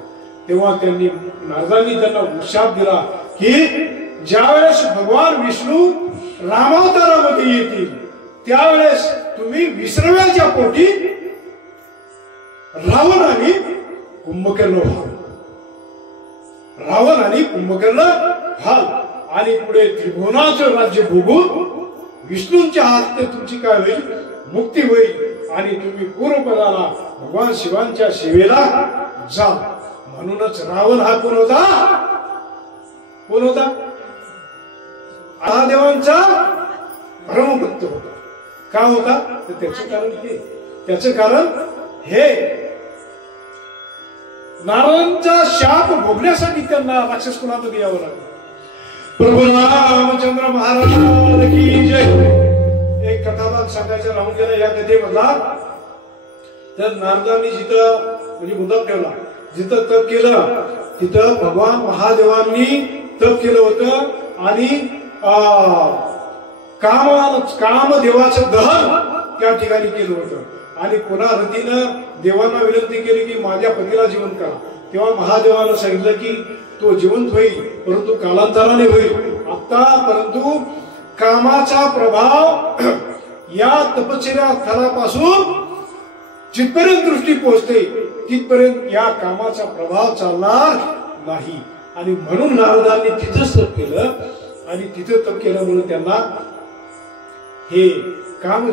तेव्हा त्यांनी नारदांनी त्यांना शाप दिला की ज्यावेळेस भगवान विष्णू रामावतारामध्ये येतील त्यावेळेस तुम्ही 20व्याच्या पोटी रावण आणि कुंभकर्ण व्हाल, रावण आणि कुंभकर्ण व्हाल. आणि पुढे त्रिभुवनाचं राज्य भोगून विष्णूंच्या हात तुमची काय होईल, मुक्ती होईल. आणि तुम्ही पूर्वपदाला भगवान शिवांच्या सेवेला जा. म्हणूनच रावण हा कोण होता, कोण होता, महादेवांचा परमभक्त होता. का होता तर त्याचं कारण हे, त्याचं कारण हे नारायणांचा शाप भोगण्यासाठी त्यांना राक्षस कुलामध्ये यावं लागलं. प्रभू रामचंद्र महाराज की जय. एक कथाभाग सांगायचं राहून गेला या कथेमधला. तर नारदांनी जिथं म्हणजे मुद्दाम ठेवला, जिथं तप केलं तिथं भगवान महादेवांनी तप केलं होतं आणि कामदेवाचं दहन त्या ठिकाणी केलं होतं. आणि पुन्हा रतीनं देवांना विनंती केली की माझ्या पतीला जिवंत करा. तेव्हा महादेवानं सांगितलं की तो जिवंत होईल परंतु कालांतराने होईल. आता परंतु कामाचा प्रभाव या तपश्चर्या स्थळापासून जिथपर्यंत दृष्टी पोहोचते तिथपर्यंत या कामाचा प्रभाव चालणार नाही. आणि म्हणून नारदांनी तिथंच तप केलं आणि तिथं तप केल्यामुळे त्यांना हे काम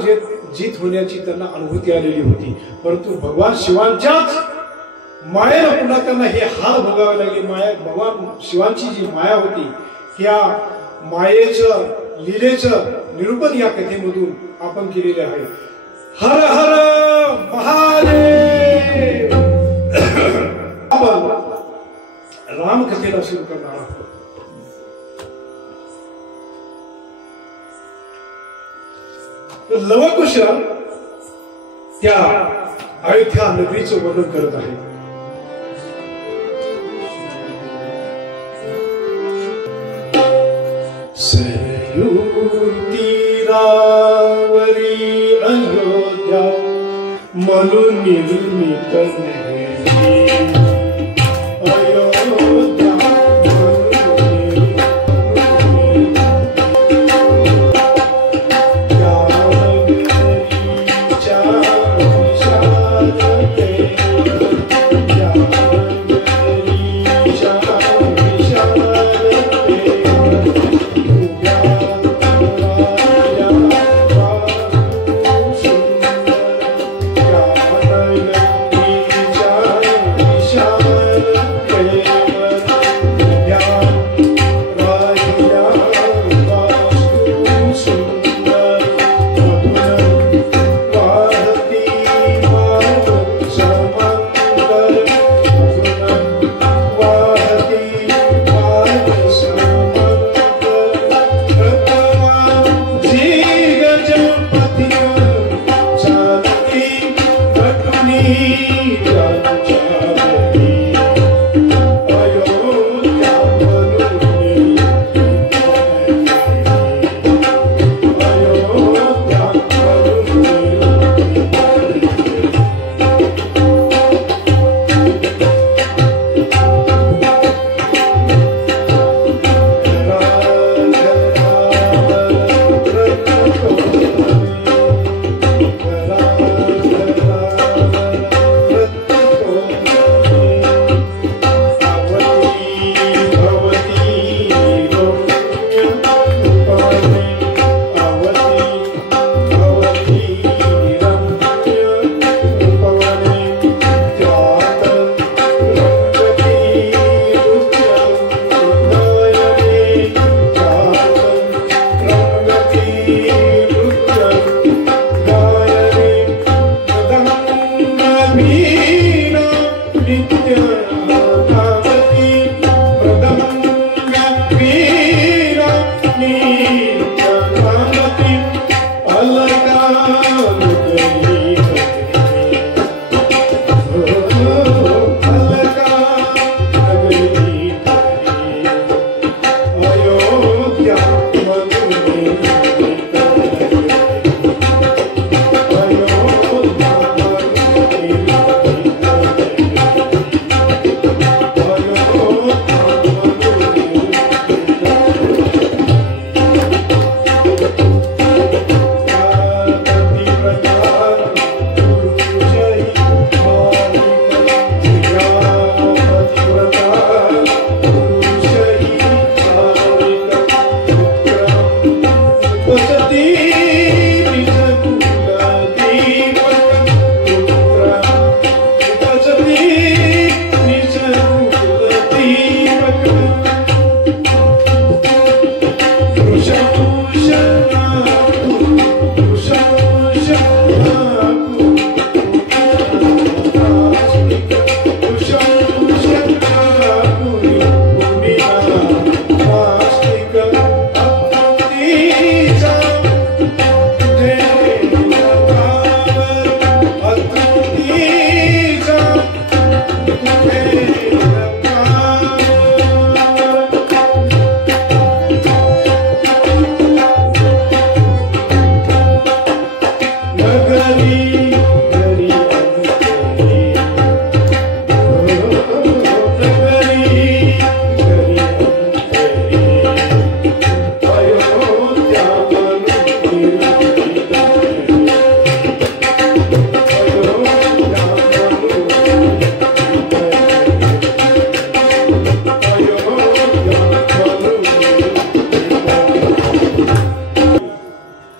जीत होण्याची त्यांना अनुभूती आलेली होती. परंतु भगवान शिवांच्याच मायेला पुन्हा त्यांना हे हाल भोगावे लागले. माया भगवान शिवांची जी माया होती ह्या मायेचं लीलेचं निरूपण या कथेमधून आपण केलेले आहे. हर हर महादेव. आपण रामकथेला सुरू करणार आहोत. लवकुश त्या अयोध्या नगरीचं वर्णन करत आहे. सरयू तीरावरी अयोध्या म्हणून निर्मित Okay.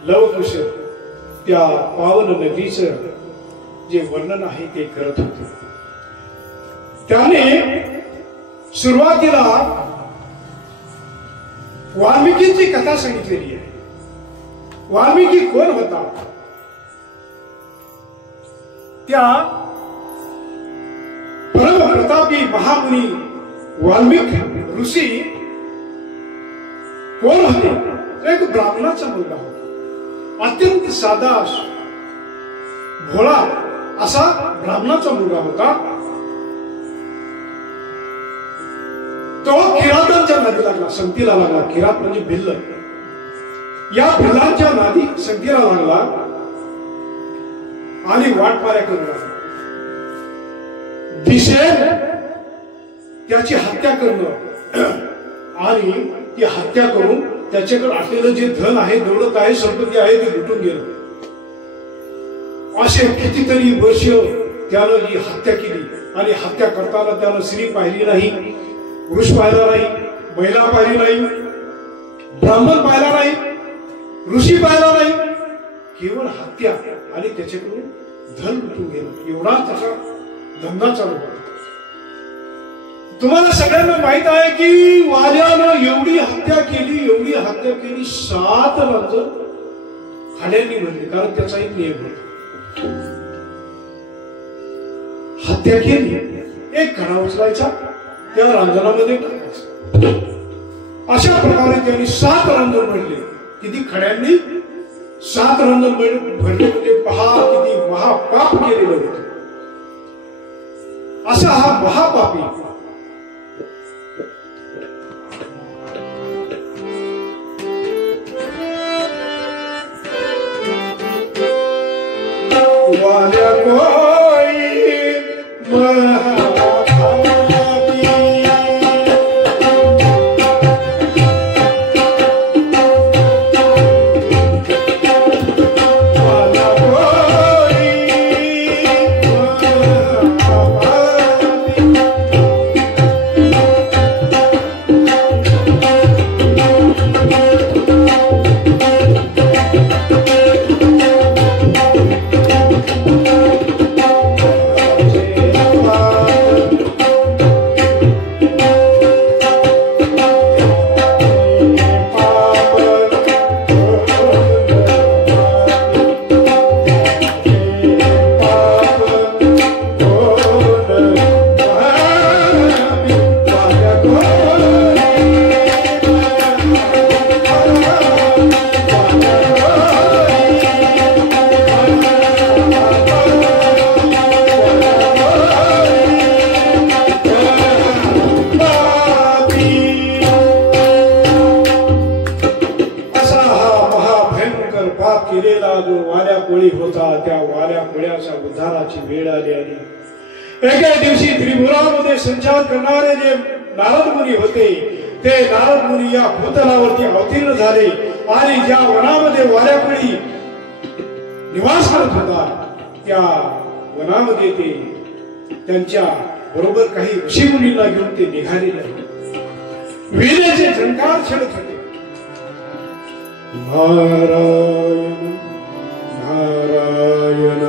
लवकुश त्या पावन नदीचं जे वर्णन आहे ते करत होते. त्याने सुरुवातीला वाल्मिकींची कथा सांगितलेली आहे. वाल्मिकी कोण होता? त्या परम प्रतापी महामुनी वाल्मिक ऋषी कोण होते? एक ब्राह्मणाचा मुलगा होता. अत्यंत साधा भोळा असा ब्राह्मणाचा मुलगा होता. तो किरातांच्या नादी लागला, संगतीला लागला. किरात म्हणजे भिल्ल. या भिल्लांच्या नादी संगतीला लागला आणि वाटमाऱ्या करू लागला. दिसेल त्याची हत्या करणं आणि ती हत्या करून त्याच्याकडे असलेलं जे धन आहे, दौलत आहे, संपत्ती आहे ते लुटून गेलं. असे कितीतरी वर्ष त्यानं ही हत्या केली. आणि हत्या करताना त्यानं स्त्री पाहिली नाही, पुरुष पाहिला नाही, महिला पाहिली नाही, ब्राह्मण पाहिला नाही, ऋषी पाहिला नाही. केवळ हत्या आणि त्याच्याकडून धन लुटून गेलं. एवढा त्याचा धंदा चालू होता. तुम्हाला सगळ्यांना माहित आहे की वाल्यानं एवढी हत्या केली, 7 राज्य खाड्यांनी भरली. कारण त्याचा एक नियम होता. हत्या केली, एक खडा उचलायचा, त्या रांजणामध्ये टाकायचा. अशा प्रकारे त्यांनी 7 रांजण भरले. किती खड्यांनी 7 रांजण भरले म्हणजे पहा किती महापाप केलेलं होतं. असा हा महापापी वाल्या कोई एके दिवशी त्रिपुरामध्ये संचार करणारे जे नारद मुनी होते, ते नारद मुनी या भूतलावरती अवतीर्ण झाले आणि ज्या वनामध्ये वाऱ्याकुळी निवास करत होता त्या वनामध्ये ते त्यांच्या बरोबर काही ऋषी मुनींना घेऊन ते निघालेले. वीरेचे झंकार छेडत होते. नारायण नारायण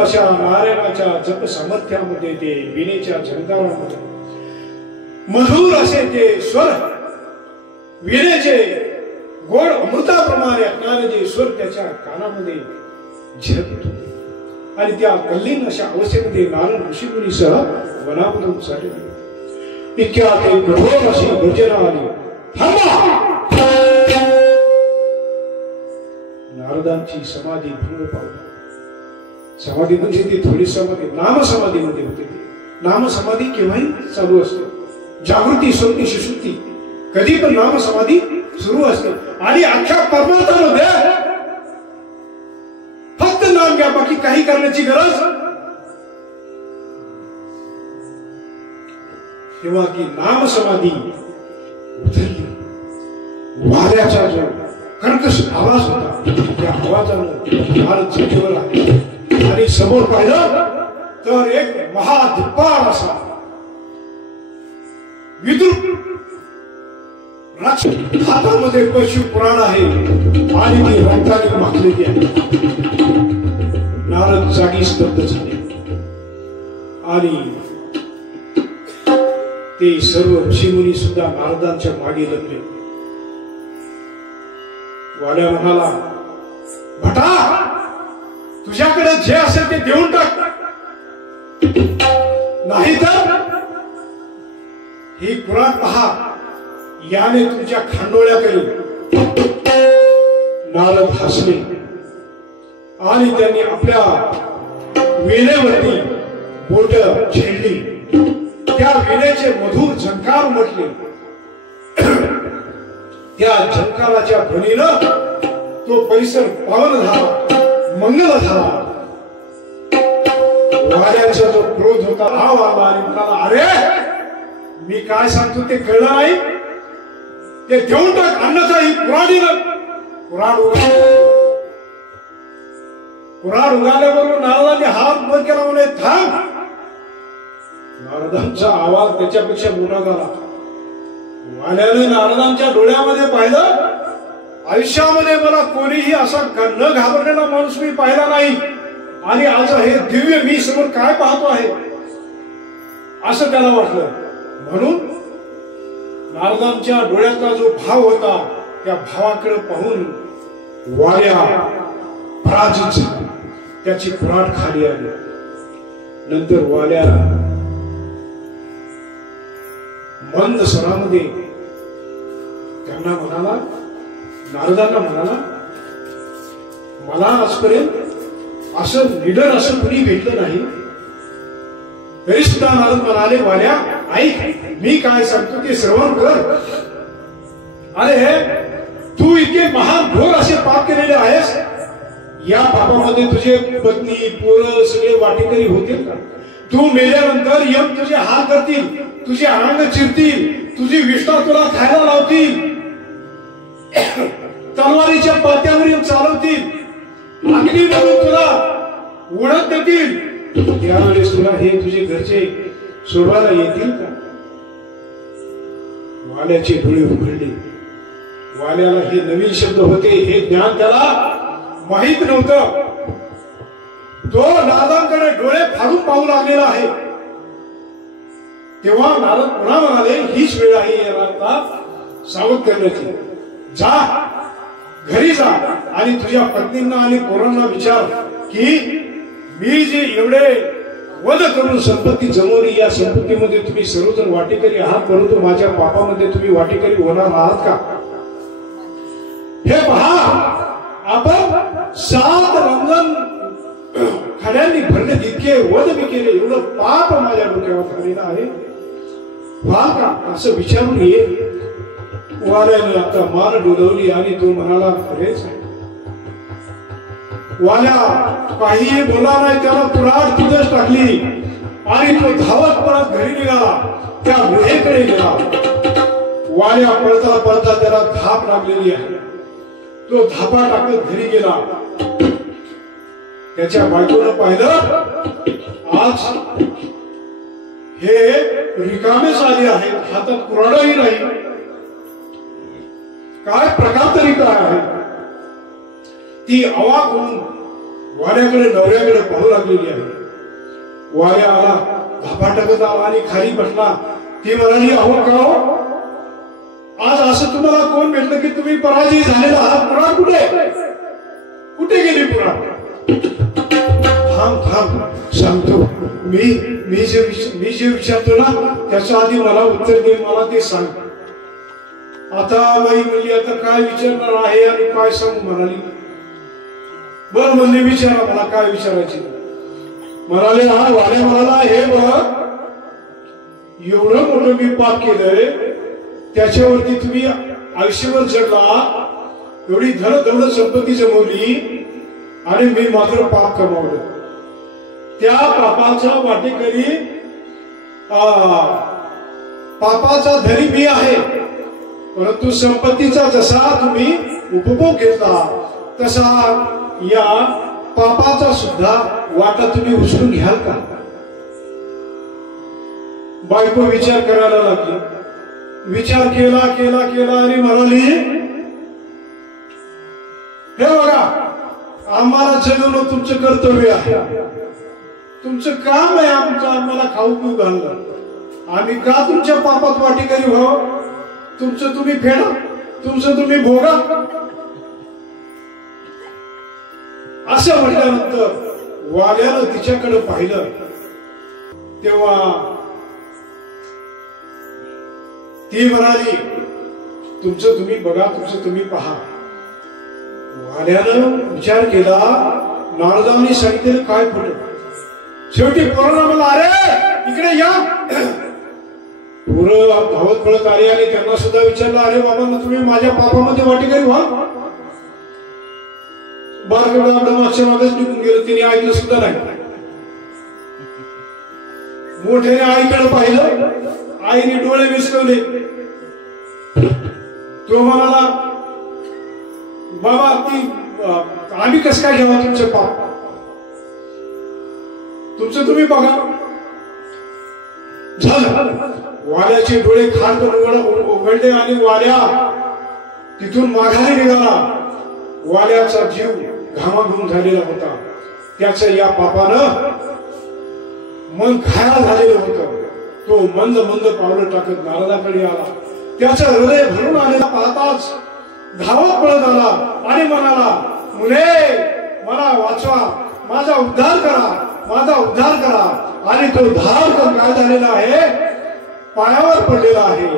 अशा नारायणाच्या जप सामर्थ्यामध्ये ते वीणेच्या झंकारामध्ये मधुर असे ते स्वर, वीणेचे गोड अमृताप्रमाणे असणारे जे स्वर त्याच्या कानामध्ये झिरत होते. आणि त्या कल्लीन अशा अवस्थेमध्ये नारद ऋषीमुनीसह वनामधून चालले. इतक्या ते कठोर अशी गर्जना आली. नारदांची समाधी भंग पावली. समाधी म्हणजे ती थोडी समाधी नाम समाधीमध्ये होते. नाम समाधी केव्हाही चालू असते. जागृती स्वप्नी सुषुप्ती कधी पण नाम समाधी सुरू असते. आणि अख्ख्या परमार्थामध्ये फक्त नाम घ्या, बाकी काही करण्याची गरज. तेव्हा की नाम समाधी उतरली. वाऱ्याचा जो कर्कश आवाज होता त्या आवाजानं नारद जागेवर आले आणि समोर पाहिलं तर एक महादिप्पाळ असा विद्रुप राक्षस, हातामध्ये पशु पुराण आहे आणि ती रक्ताने माखलेली आहे. नारद जागी स्तब्ध झाले आणि ते सर्व ऋषीमुनी सुद्धा नारदांच्या मागे लपले. वाड्या म्हणाला, भटा तुझ्याकडे जे असेल ते देऊन टाक, नाही तर ही पुराण पहा, याने तुमच्या खांडोळ्या करेल. नारद हसले आणि त्यांनी आपल्या वेणेवरती बोट छेडली. त्या वेणेचे मधुर झंकार उमटले. त्या झंकाराच्या ध्वनीनं तो परिसर पावन झाला, मंगल झाला. वाड्याचा जो क्रोध होता हा वाढला आणि म्हणाला, अरे मी काय सांगतो ते कळलं नाही, ते देऊन टाक, अन्यथा ही पुराण उगाल्याबरोबर नारदांनी हात वर केला, म्हणे थांब. नारदांचा आवाज त्याच्यापेक्षा मोठा झाला. वाल्याने नारदांच्या डोळ्यामध्ये पाहिलं, आयुष्यामध्ये मला कोणीही असा न घाबरलेला माणूस मी पाहिला नाही आणि आज हे दिव्य मी समोर काय पाहतो आहे असं त्याला वाटलं. म्हणून नारदांच्या डोळ्यातला जो भाव होता त्या भावाकडे पाहून वाऱ्या पराजित झाला, त्याची कुऱ्हाड खाली आली. नंतर वाल्या मंद स्वरामध्ये त्यांना म्हणाला, नारदांना म्हणाला, मला आजपर्यंत असं निडर असं कुणी भेटलं नाही. तरी सुद्धा नारद म्हणाले, वाल्या ऐक, मी काय सांगतो ते श्रवण कर. अरे तू इतके महान घोर असे पाप केलेले आहेस, या पापामध्ये तुझे पत्नी पोरं सगळे वाटेकरी होतील का? तू मेल्यानंतर यम तुझे हाल करतील, तुझे अंग चिरतील, तुझी विष्ठा तुला खायला लावतील, तलवारीच्या पात्यावर चालवतील, अग्नीमधून तुला उडत देतील. त्यावेळेस तुला हे तुझे घरचे सोडवायला येतील का? वाल्याचे डोळे उघडले. वाल्याला हे नवीन शब्द होते, हे ज्ञान त्याला माहित नव्हतं. तो नारदांकडे डोळे फाडून पाहू लागलेला आहे. तेव्हा नारद पुन्हा म्हणाले, हीच वेळ आहे याला आता सावध करण्याची. जा घरी जा आणि तुझ्या पत्नींना आणि पोरांना विचार की मी जे एवढे वध करून संपत्ती जमवली, या संपत्तीमध्ये तुम्ही सर्वजण वाटेकरी आहात, परंतु माझ्या पापामध्ये तुम्ही वाटेकरी होणार आहात का? हे पहा, आपण 7 रंजन खड्यांनी भरले, इतके वध मी केले, एवढं पाप माझ्या डोक्यावर झालेलं आहे, व्हाल का असं विचारून ये. वाल्याने आता मान डोलवली आणि तो म्हणाला, खरेच आहे. वाल्या काहीही बोलला नाही, त्याला कुऱ्हाड तिथंच टाकली आणि तो धावत परत घरी निघाला, त्या गुहेकडे गेला. वाल्या पळता पळता त्याला धाप लागलेली आहे. तो धापा टाकत घरी गेला. त्याच्या बायकोनं पाहिलं, आज हे रिकामे झाले आहेत, हातात कुऱ्हाडही नाही, काय प्रकार तरी काय आहे. ती अवाक होऊन वाड्याकडे नवऱ्याकडे पाहू लागलेली आहे. वाड्या आला, धापा टाकत आला आणि खाली बसला. ती म्हणाली, अहो का हो, आज असं तुम्हाला कोण भेटलं की तुम्ही पराजय झालेला आहात? पुराण कुठे गेली पुराण? थांब थांब सांगतो. मी जे विचारतो ना त्याच्या आधी मला उत्तर दे, मला ते सांग. आता बाई म्हणली, आता काय विचारणार आहे आणि काय सांगू म्हणाली. बर म्हणजे विचारा, मला काय विचारायचे म्हणाले. हा वाड्या म्हणाला, हे बघ, एवढं मोठं मी पाप केलंय, त्याच्यावरती तुम्ही आयुष्यभर जगला, एवढी धन दौलत संपत्ती जमवली आणि मी मात्र पाप कमावलं. त्या पापाचा वाटेकरी, पापाचा धनी मी आहे परंतु संपत्तीचा जसा तुम्ही उपभोग घेतला तसा या पापाचा सुद्धा वाटा तुम्ही उचलून घ्याल का? बायको विचार करायला लागली. विचार केला केला केला आणि म्हणाली, हे बघा, आम्हाला जगवणं तुमचं कर्तव्य आहे, तुमचं काम आहे आम्हाला खाऊ पिऊ घालणं. आम्ही का तुमच्या पापात वाटेकरी व्हावं? तुमचं तुम्ही फेडा, तुमचं तुम्ही भोगा. असं म्हटल्यानंतर वाल्यानं तिच्याकडे पाहिलं तेव्हा ती म्हणाली, तुमचं तुम्ही बघा, तुमचं तुम्ही पहा. वाल्यानं विचार केला, नारदांनी सांगितलेलं काय खोटं. शेवटी पोरांना म्हणला, अरे इकडे या. पोरं धावत पळत आले आणि त्यांना सुद्धा विचारलं, अरे बाबा तुम्ही माझ्या पापामध्ये वाटेकरी व्हा. बारकडं आपलं मागच्या मागच निघून गेलं, तिने ऐकलं सुद्धा नाही. मोठ्याने आईकडे पाहिलं, आईने डोळे विसरवले. तो म्हणाला, बाबा ती आम्ही कसं काय घ्यावं तुमचे पाप? तुमचं तुम्ही बघा. झालं. वाल्याचे डोळे खाडकन उघडले आणि वाल्या तिथून माघारी निघाला. वाल्याचा जीव घामाघूम झालेला होता. त्याचं या पापानं मन घायाळ झालेलं होतं. तो मंद मंद पावलं टाकत नारदाकडे आला. त्याचं हृदय भरून आलेला पाहताच धावत पळत आला आणि म्हणाला, मुले मला वाचवा, माझा उद्धार करा, माझा उद्धार करा. आणि तो धार काय झालेला आहे, पायावर पडलेला आहे.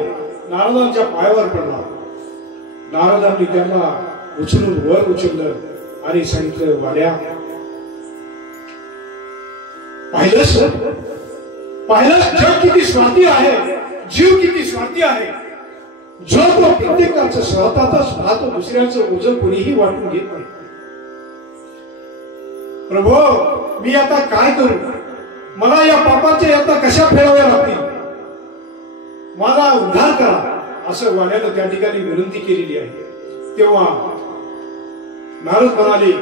नारदांच्या पायावर पडला. नारदांनी त्यांना उचलून वर उचललं आणि सांगितलं, वाड्या पाहिलंच जग किती स्वार्थी आहे, जीव किती स्वार्थी आहे. जो तो प्रत्येकाचं स्वतःच पाहतो, दुसऱ्याचं ओझं कोणीही वाटून घेत नाही. प्रभू मी आता काय करू? मला या पापाचे आता कशा फेडाव्या लागतील? माझा उद्धार करा, असं वाल्यानं त्या ठिकाणी विनंती केलेली आहे. तेव्हा नारद म्हणाले,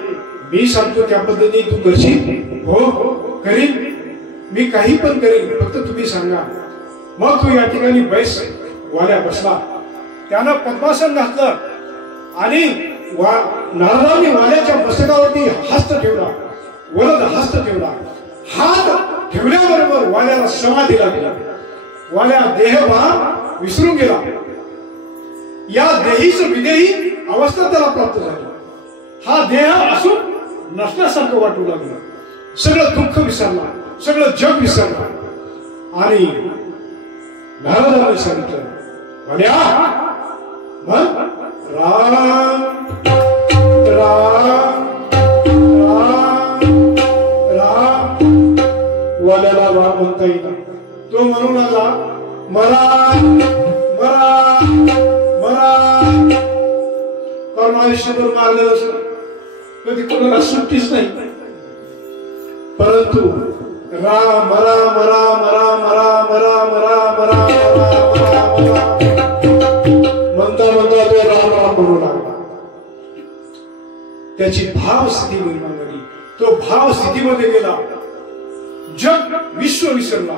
मी सांगतो त्या पद्धतीने तू करशील? हो करीन, मी काही पण करीन, फक्त तुम्ही सांगा. मग तू या ठिकाणी बैस. वाल्या बसला. त्यानं पद्मासन घातलं आणि नारदांनी वाल्याच्या मस्तकावरती हस्त ठेवला, वरद हस्त ठेवला. हात ठेवल्याबरोबर वाल्याला समाधी लागली. वाल्या देहभान विसरून गेला. या देहीच विदेही अवस्था त्याला प्राप्त झाली. हा देह असून नसण्यासारखं वाटू लागलं. सगळं दुःख विसरला, सगळं जग विसरला. आणि नारदाने सांगितलं, वाल्या मग राम राम राम राम. वाल्याला राम म्हणता येईल. तो म्हणू लागला, मरा मरा मरा. कारण आयुष्यभर मारलेलं असं कधी कोणाला सुट्टीच नाही. परंतु राम मरा मरा मरा मरा मरा मरा मरा म्हणता म्हणता तो राम राम म्हणू लागला. त्याची भाव स्थिती निर्माण झाली. तो भाव स्थितीमध्ये गेला. जग विश्व विसरला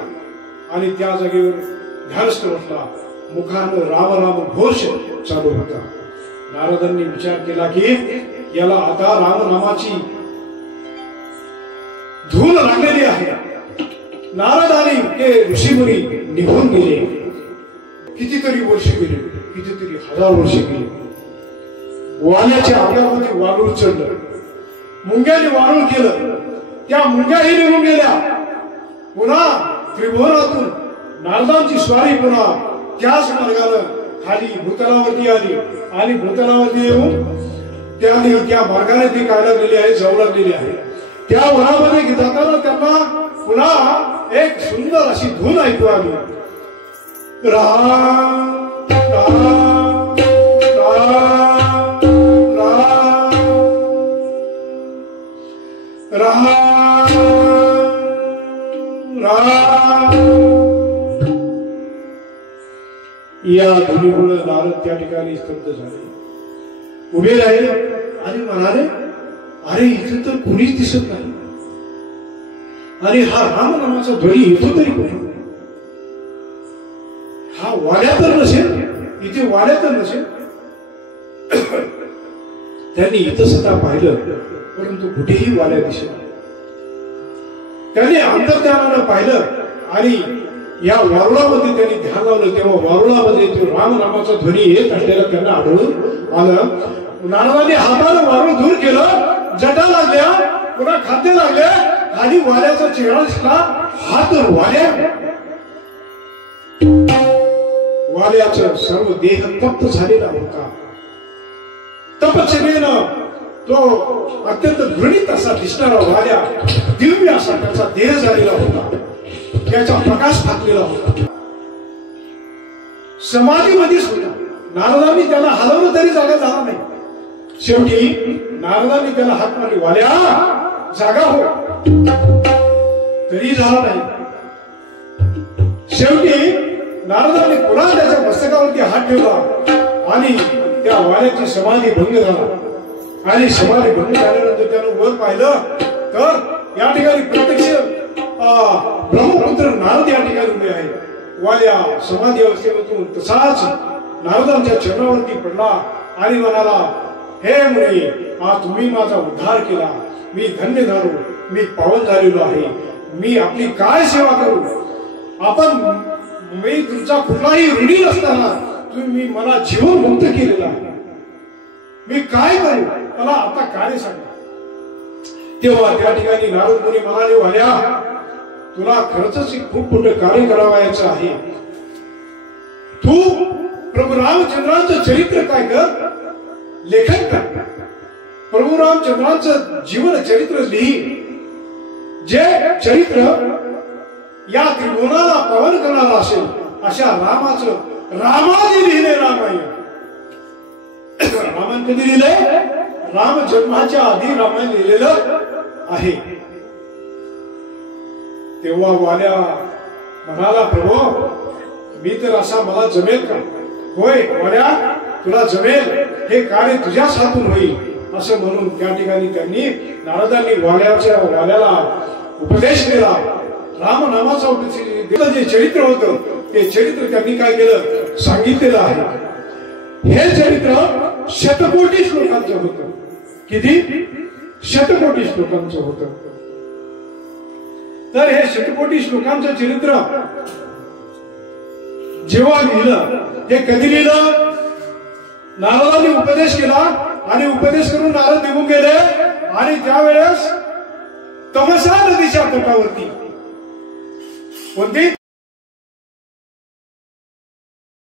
आणि त्या जागेवर ध्यानस्थ बसला. मुखानं राम राम घोष चालू होता. नारदांनी विचार केला की याला आता राम नामाची धून लागलेली आहे. नारद आणि ते ऋषीमुनी निघून गेले. कितीतरी वर्ष गेले, कितीतरी हजार वर्ष गेले. वाल्याच्या अंगामध्ये वारूळ चढलं. मुंग्याने वारूळ केलं. त्या मुंग्याही निघून गेल्या. पुन्हा त्रिभुवनातून नारदांची स्वारी पुन्हा त्याच मार्गानं खाली भूतलावरती आली आणि भूतलावरती येऊन त्यांनी त्या मार्गाने ती काय लागलेली आहे, जाऊ लागलेली आहे. त्या वनामध्ये जाताना त्यांना पुन्हा एक सुंदर अशी धून ऐकू आली. राम राम राम राम राम. या ध्वनीमुळे नारद त्या ठिकाणी स्तब्ध झाले, उभे राहिले आणि म्हणाले, अरे इथं तर कुणीच दिसत नाही, आणि हा राम नामाचा ध्वनी येतो तरी कुठे? हा वाड्या तर नसेल, इथे वाड्या तर नसेल. त्यांनी इथं सुद्धा पाहिलं, परंतु कुठेही वाड्या दिसत नाही. त्यांनी अंतर्ध्यानानं पाहिलं आणि या वारुळामध्ये त्यांनी ध्यान लावलं, तेव्हा वारुळामध्ये तो राम नामाचा ध्वनी येत असलेला त्यांना आढळून आलं. नारदांनी हातानं वारुळ दूर केलं, जटा लागल्या, पुन्हा खाद्य लागले, आणि वाऱ्याचा चेहरा दिसला. हात वाऱ्या, वाऱ्याचा सर्व देह तप्त झालेला होता. तपश्चर्येनं तो अत्यंत घृणित असा दिसणारा वाऱ्या, दिव्य असा त्याचा देह झालेला होता, त्याचा प्रकाश फाकलेला होता, समाधीमध्येच होता. नारदांनी त्याला हलवलं तरी जागा झाला नाही. शेवटी नारदांनी त्याला हात मारले, वाल्या जागा हो, तरी झाला नाही. शेवटी नारदांनी पुन्हा त्याच्या मस्तकावरती हात ठेवला आणि त्या वाल्याची समाधी भंग झाला. आणि समाधी भंग झाल्यानंतर त्यानं वर पाहिलं तर या ठिकाणी प्रत्यक्ष ब्रह्मपुत्र नारद या ठिकाणी उभे आहे. वाल्या समाधी अवस्थेमधून तसाच नारदांच्या चरणावरती पडला आणि म्हणाला, हे मुनी, आज तुम्ही माझा उद्धार केला, मी धन्य झालो, मी पावन झालेलो आहे, मी आपली काय सेवा करू? मी तुमचा कुठलाही ऋणी नसताना तुम्ही मला जीवन मुक्त केलेला आहे, मी काय करू? मला आता कार्य सांगा. तेव्हा त्या ठिकाणी नारद मुनी म्हणाले, वाल्या तुला खरंच खूप मोठं कार्य करावायचं आहे. तू प्रभू रामचंद्रांचं चरित्र काय कर, लेखन कर. प्रभू रामचंद्रांचं जीवन चरित्र लिही. जे चरित्र या त्रिभुवनाला पावन करणारा असेल अशा रामाने लिहिले रामायण. रामायण कधी लिहिलंय? राम जन्माच्या आधी रामायण लिहिलेलं आहे. तेव्हा वाल्या म्हणाला, प्रभू मी तर असा मला जमेल का? होय वाल्या, तुला जमेल, हे कार्य तुझ्याच हातून होईल असं म्हणून त्या ठिकाणी त्यांनी नारदांनी वाल्याला उपदेश दिला. राम नामाचा जे चरित्र होतं ते चरित्र त्यांनी काय केलं, सांगितलेलं आहे. हे चरित्र शतकोटी श्लोकांचं होतं. किती? शतकोटी श्लोकांचं होतं. तर हे शतकोटी श्लोकांचं चरित्र जेव्हा लिहिलं, ते कधी लिहिलं? नारदांनी उपदेश केला आणि उपदेश करून नारद निघून गेले आणि त्यावेळेस तमसा नदीच्या तटावरती कोणती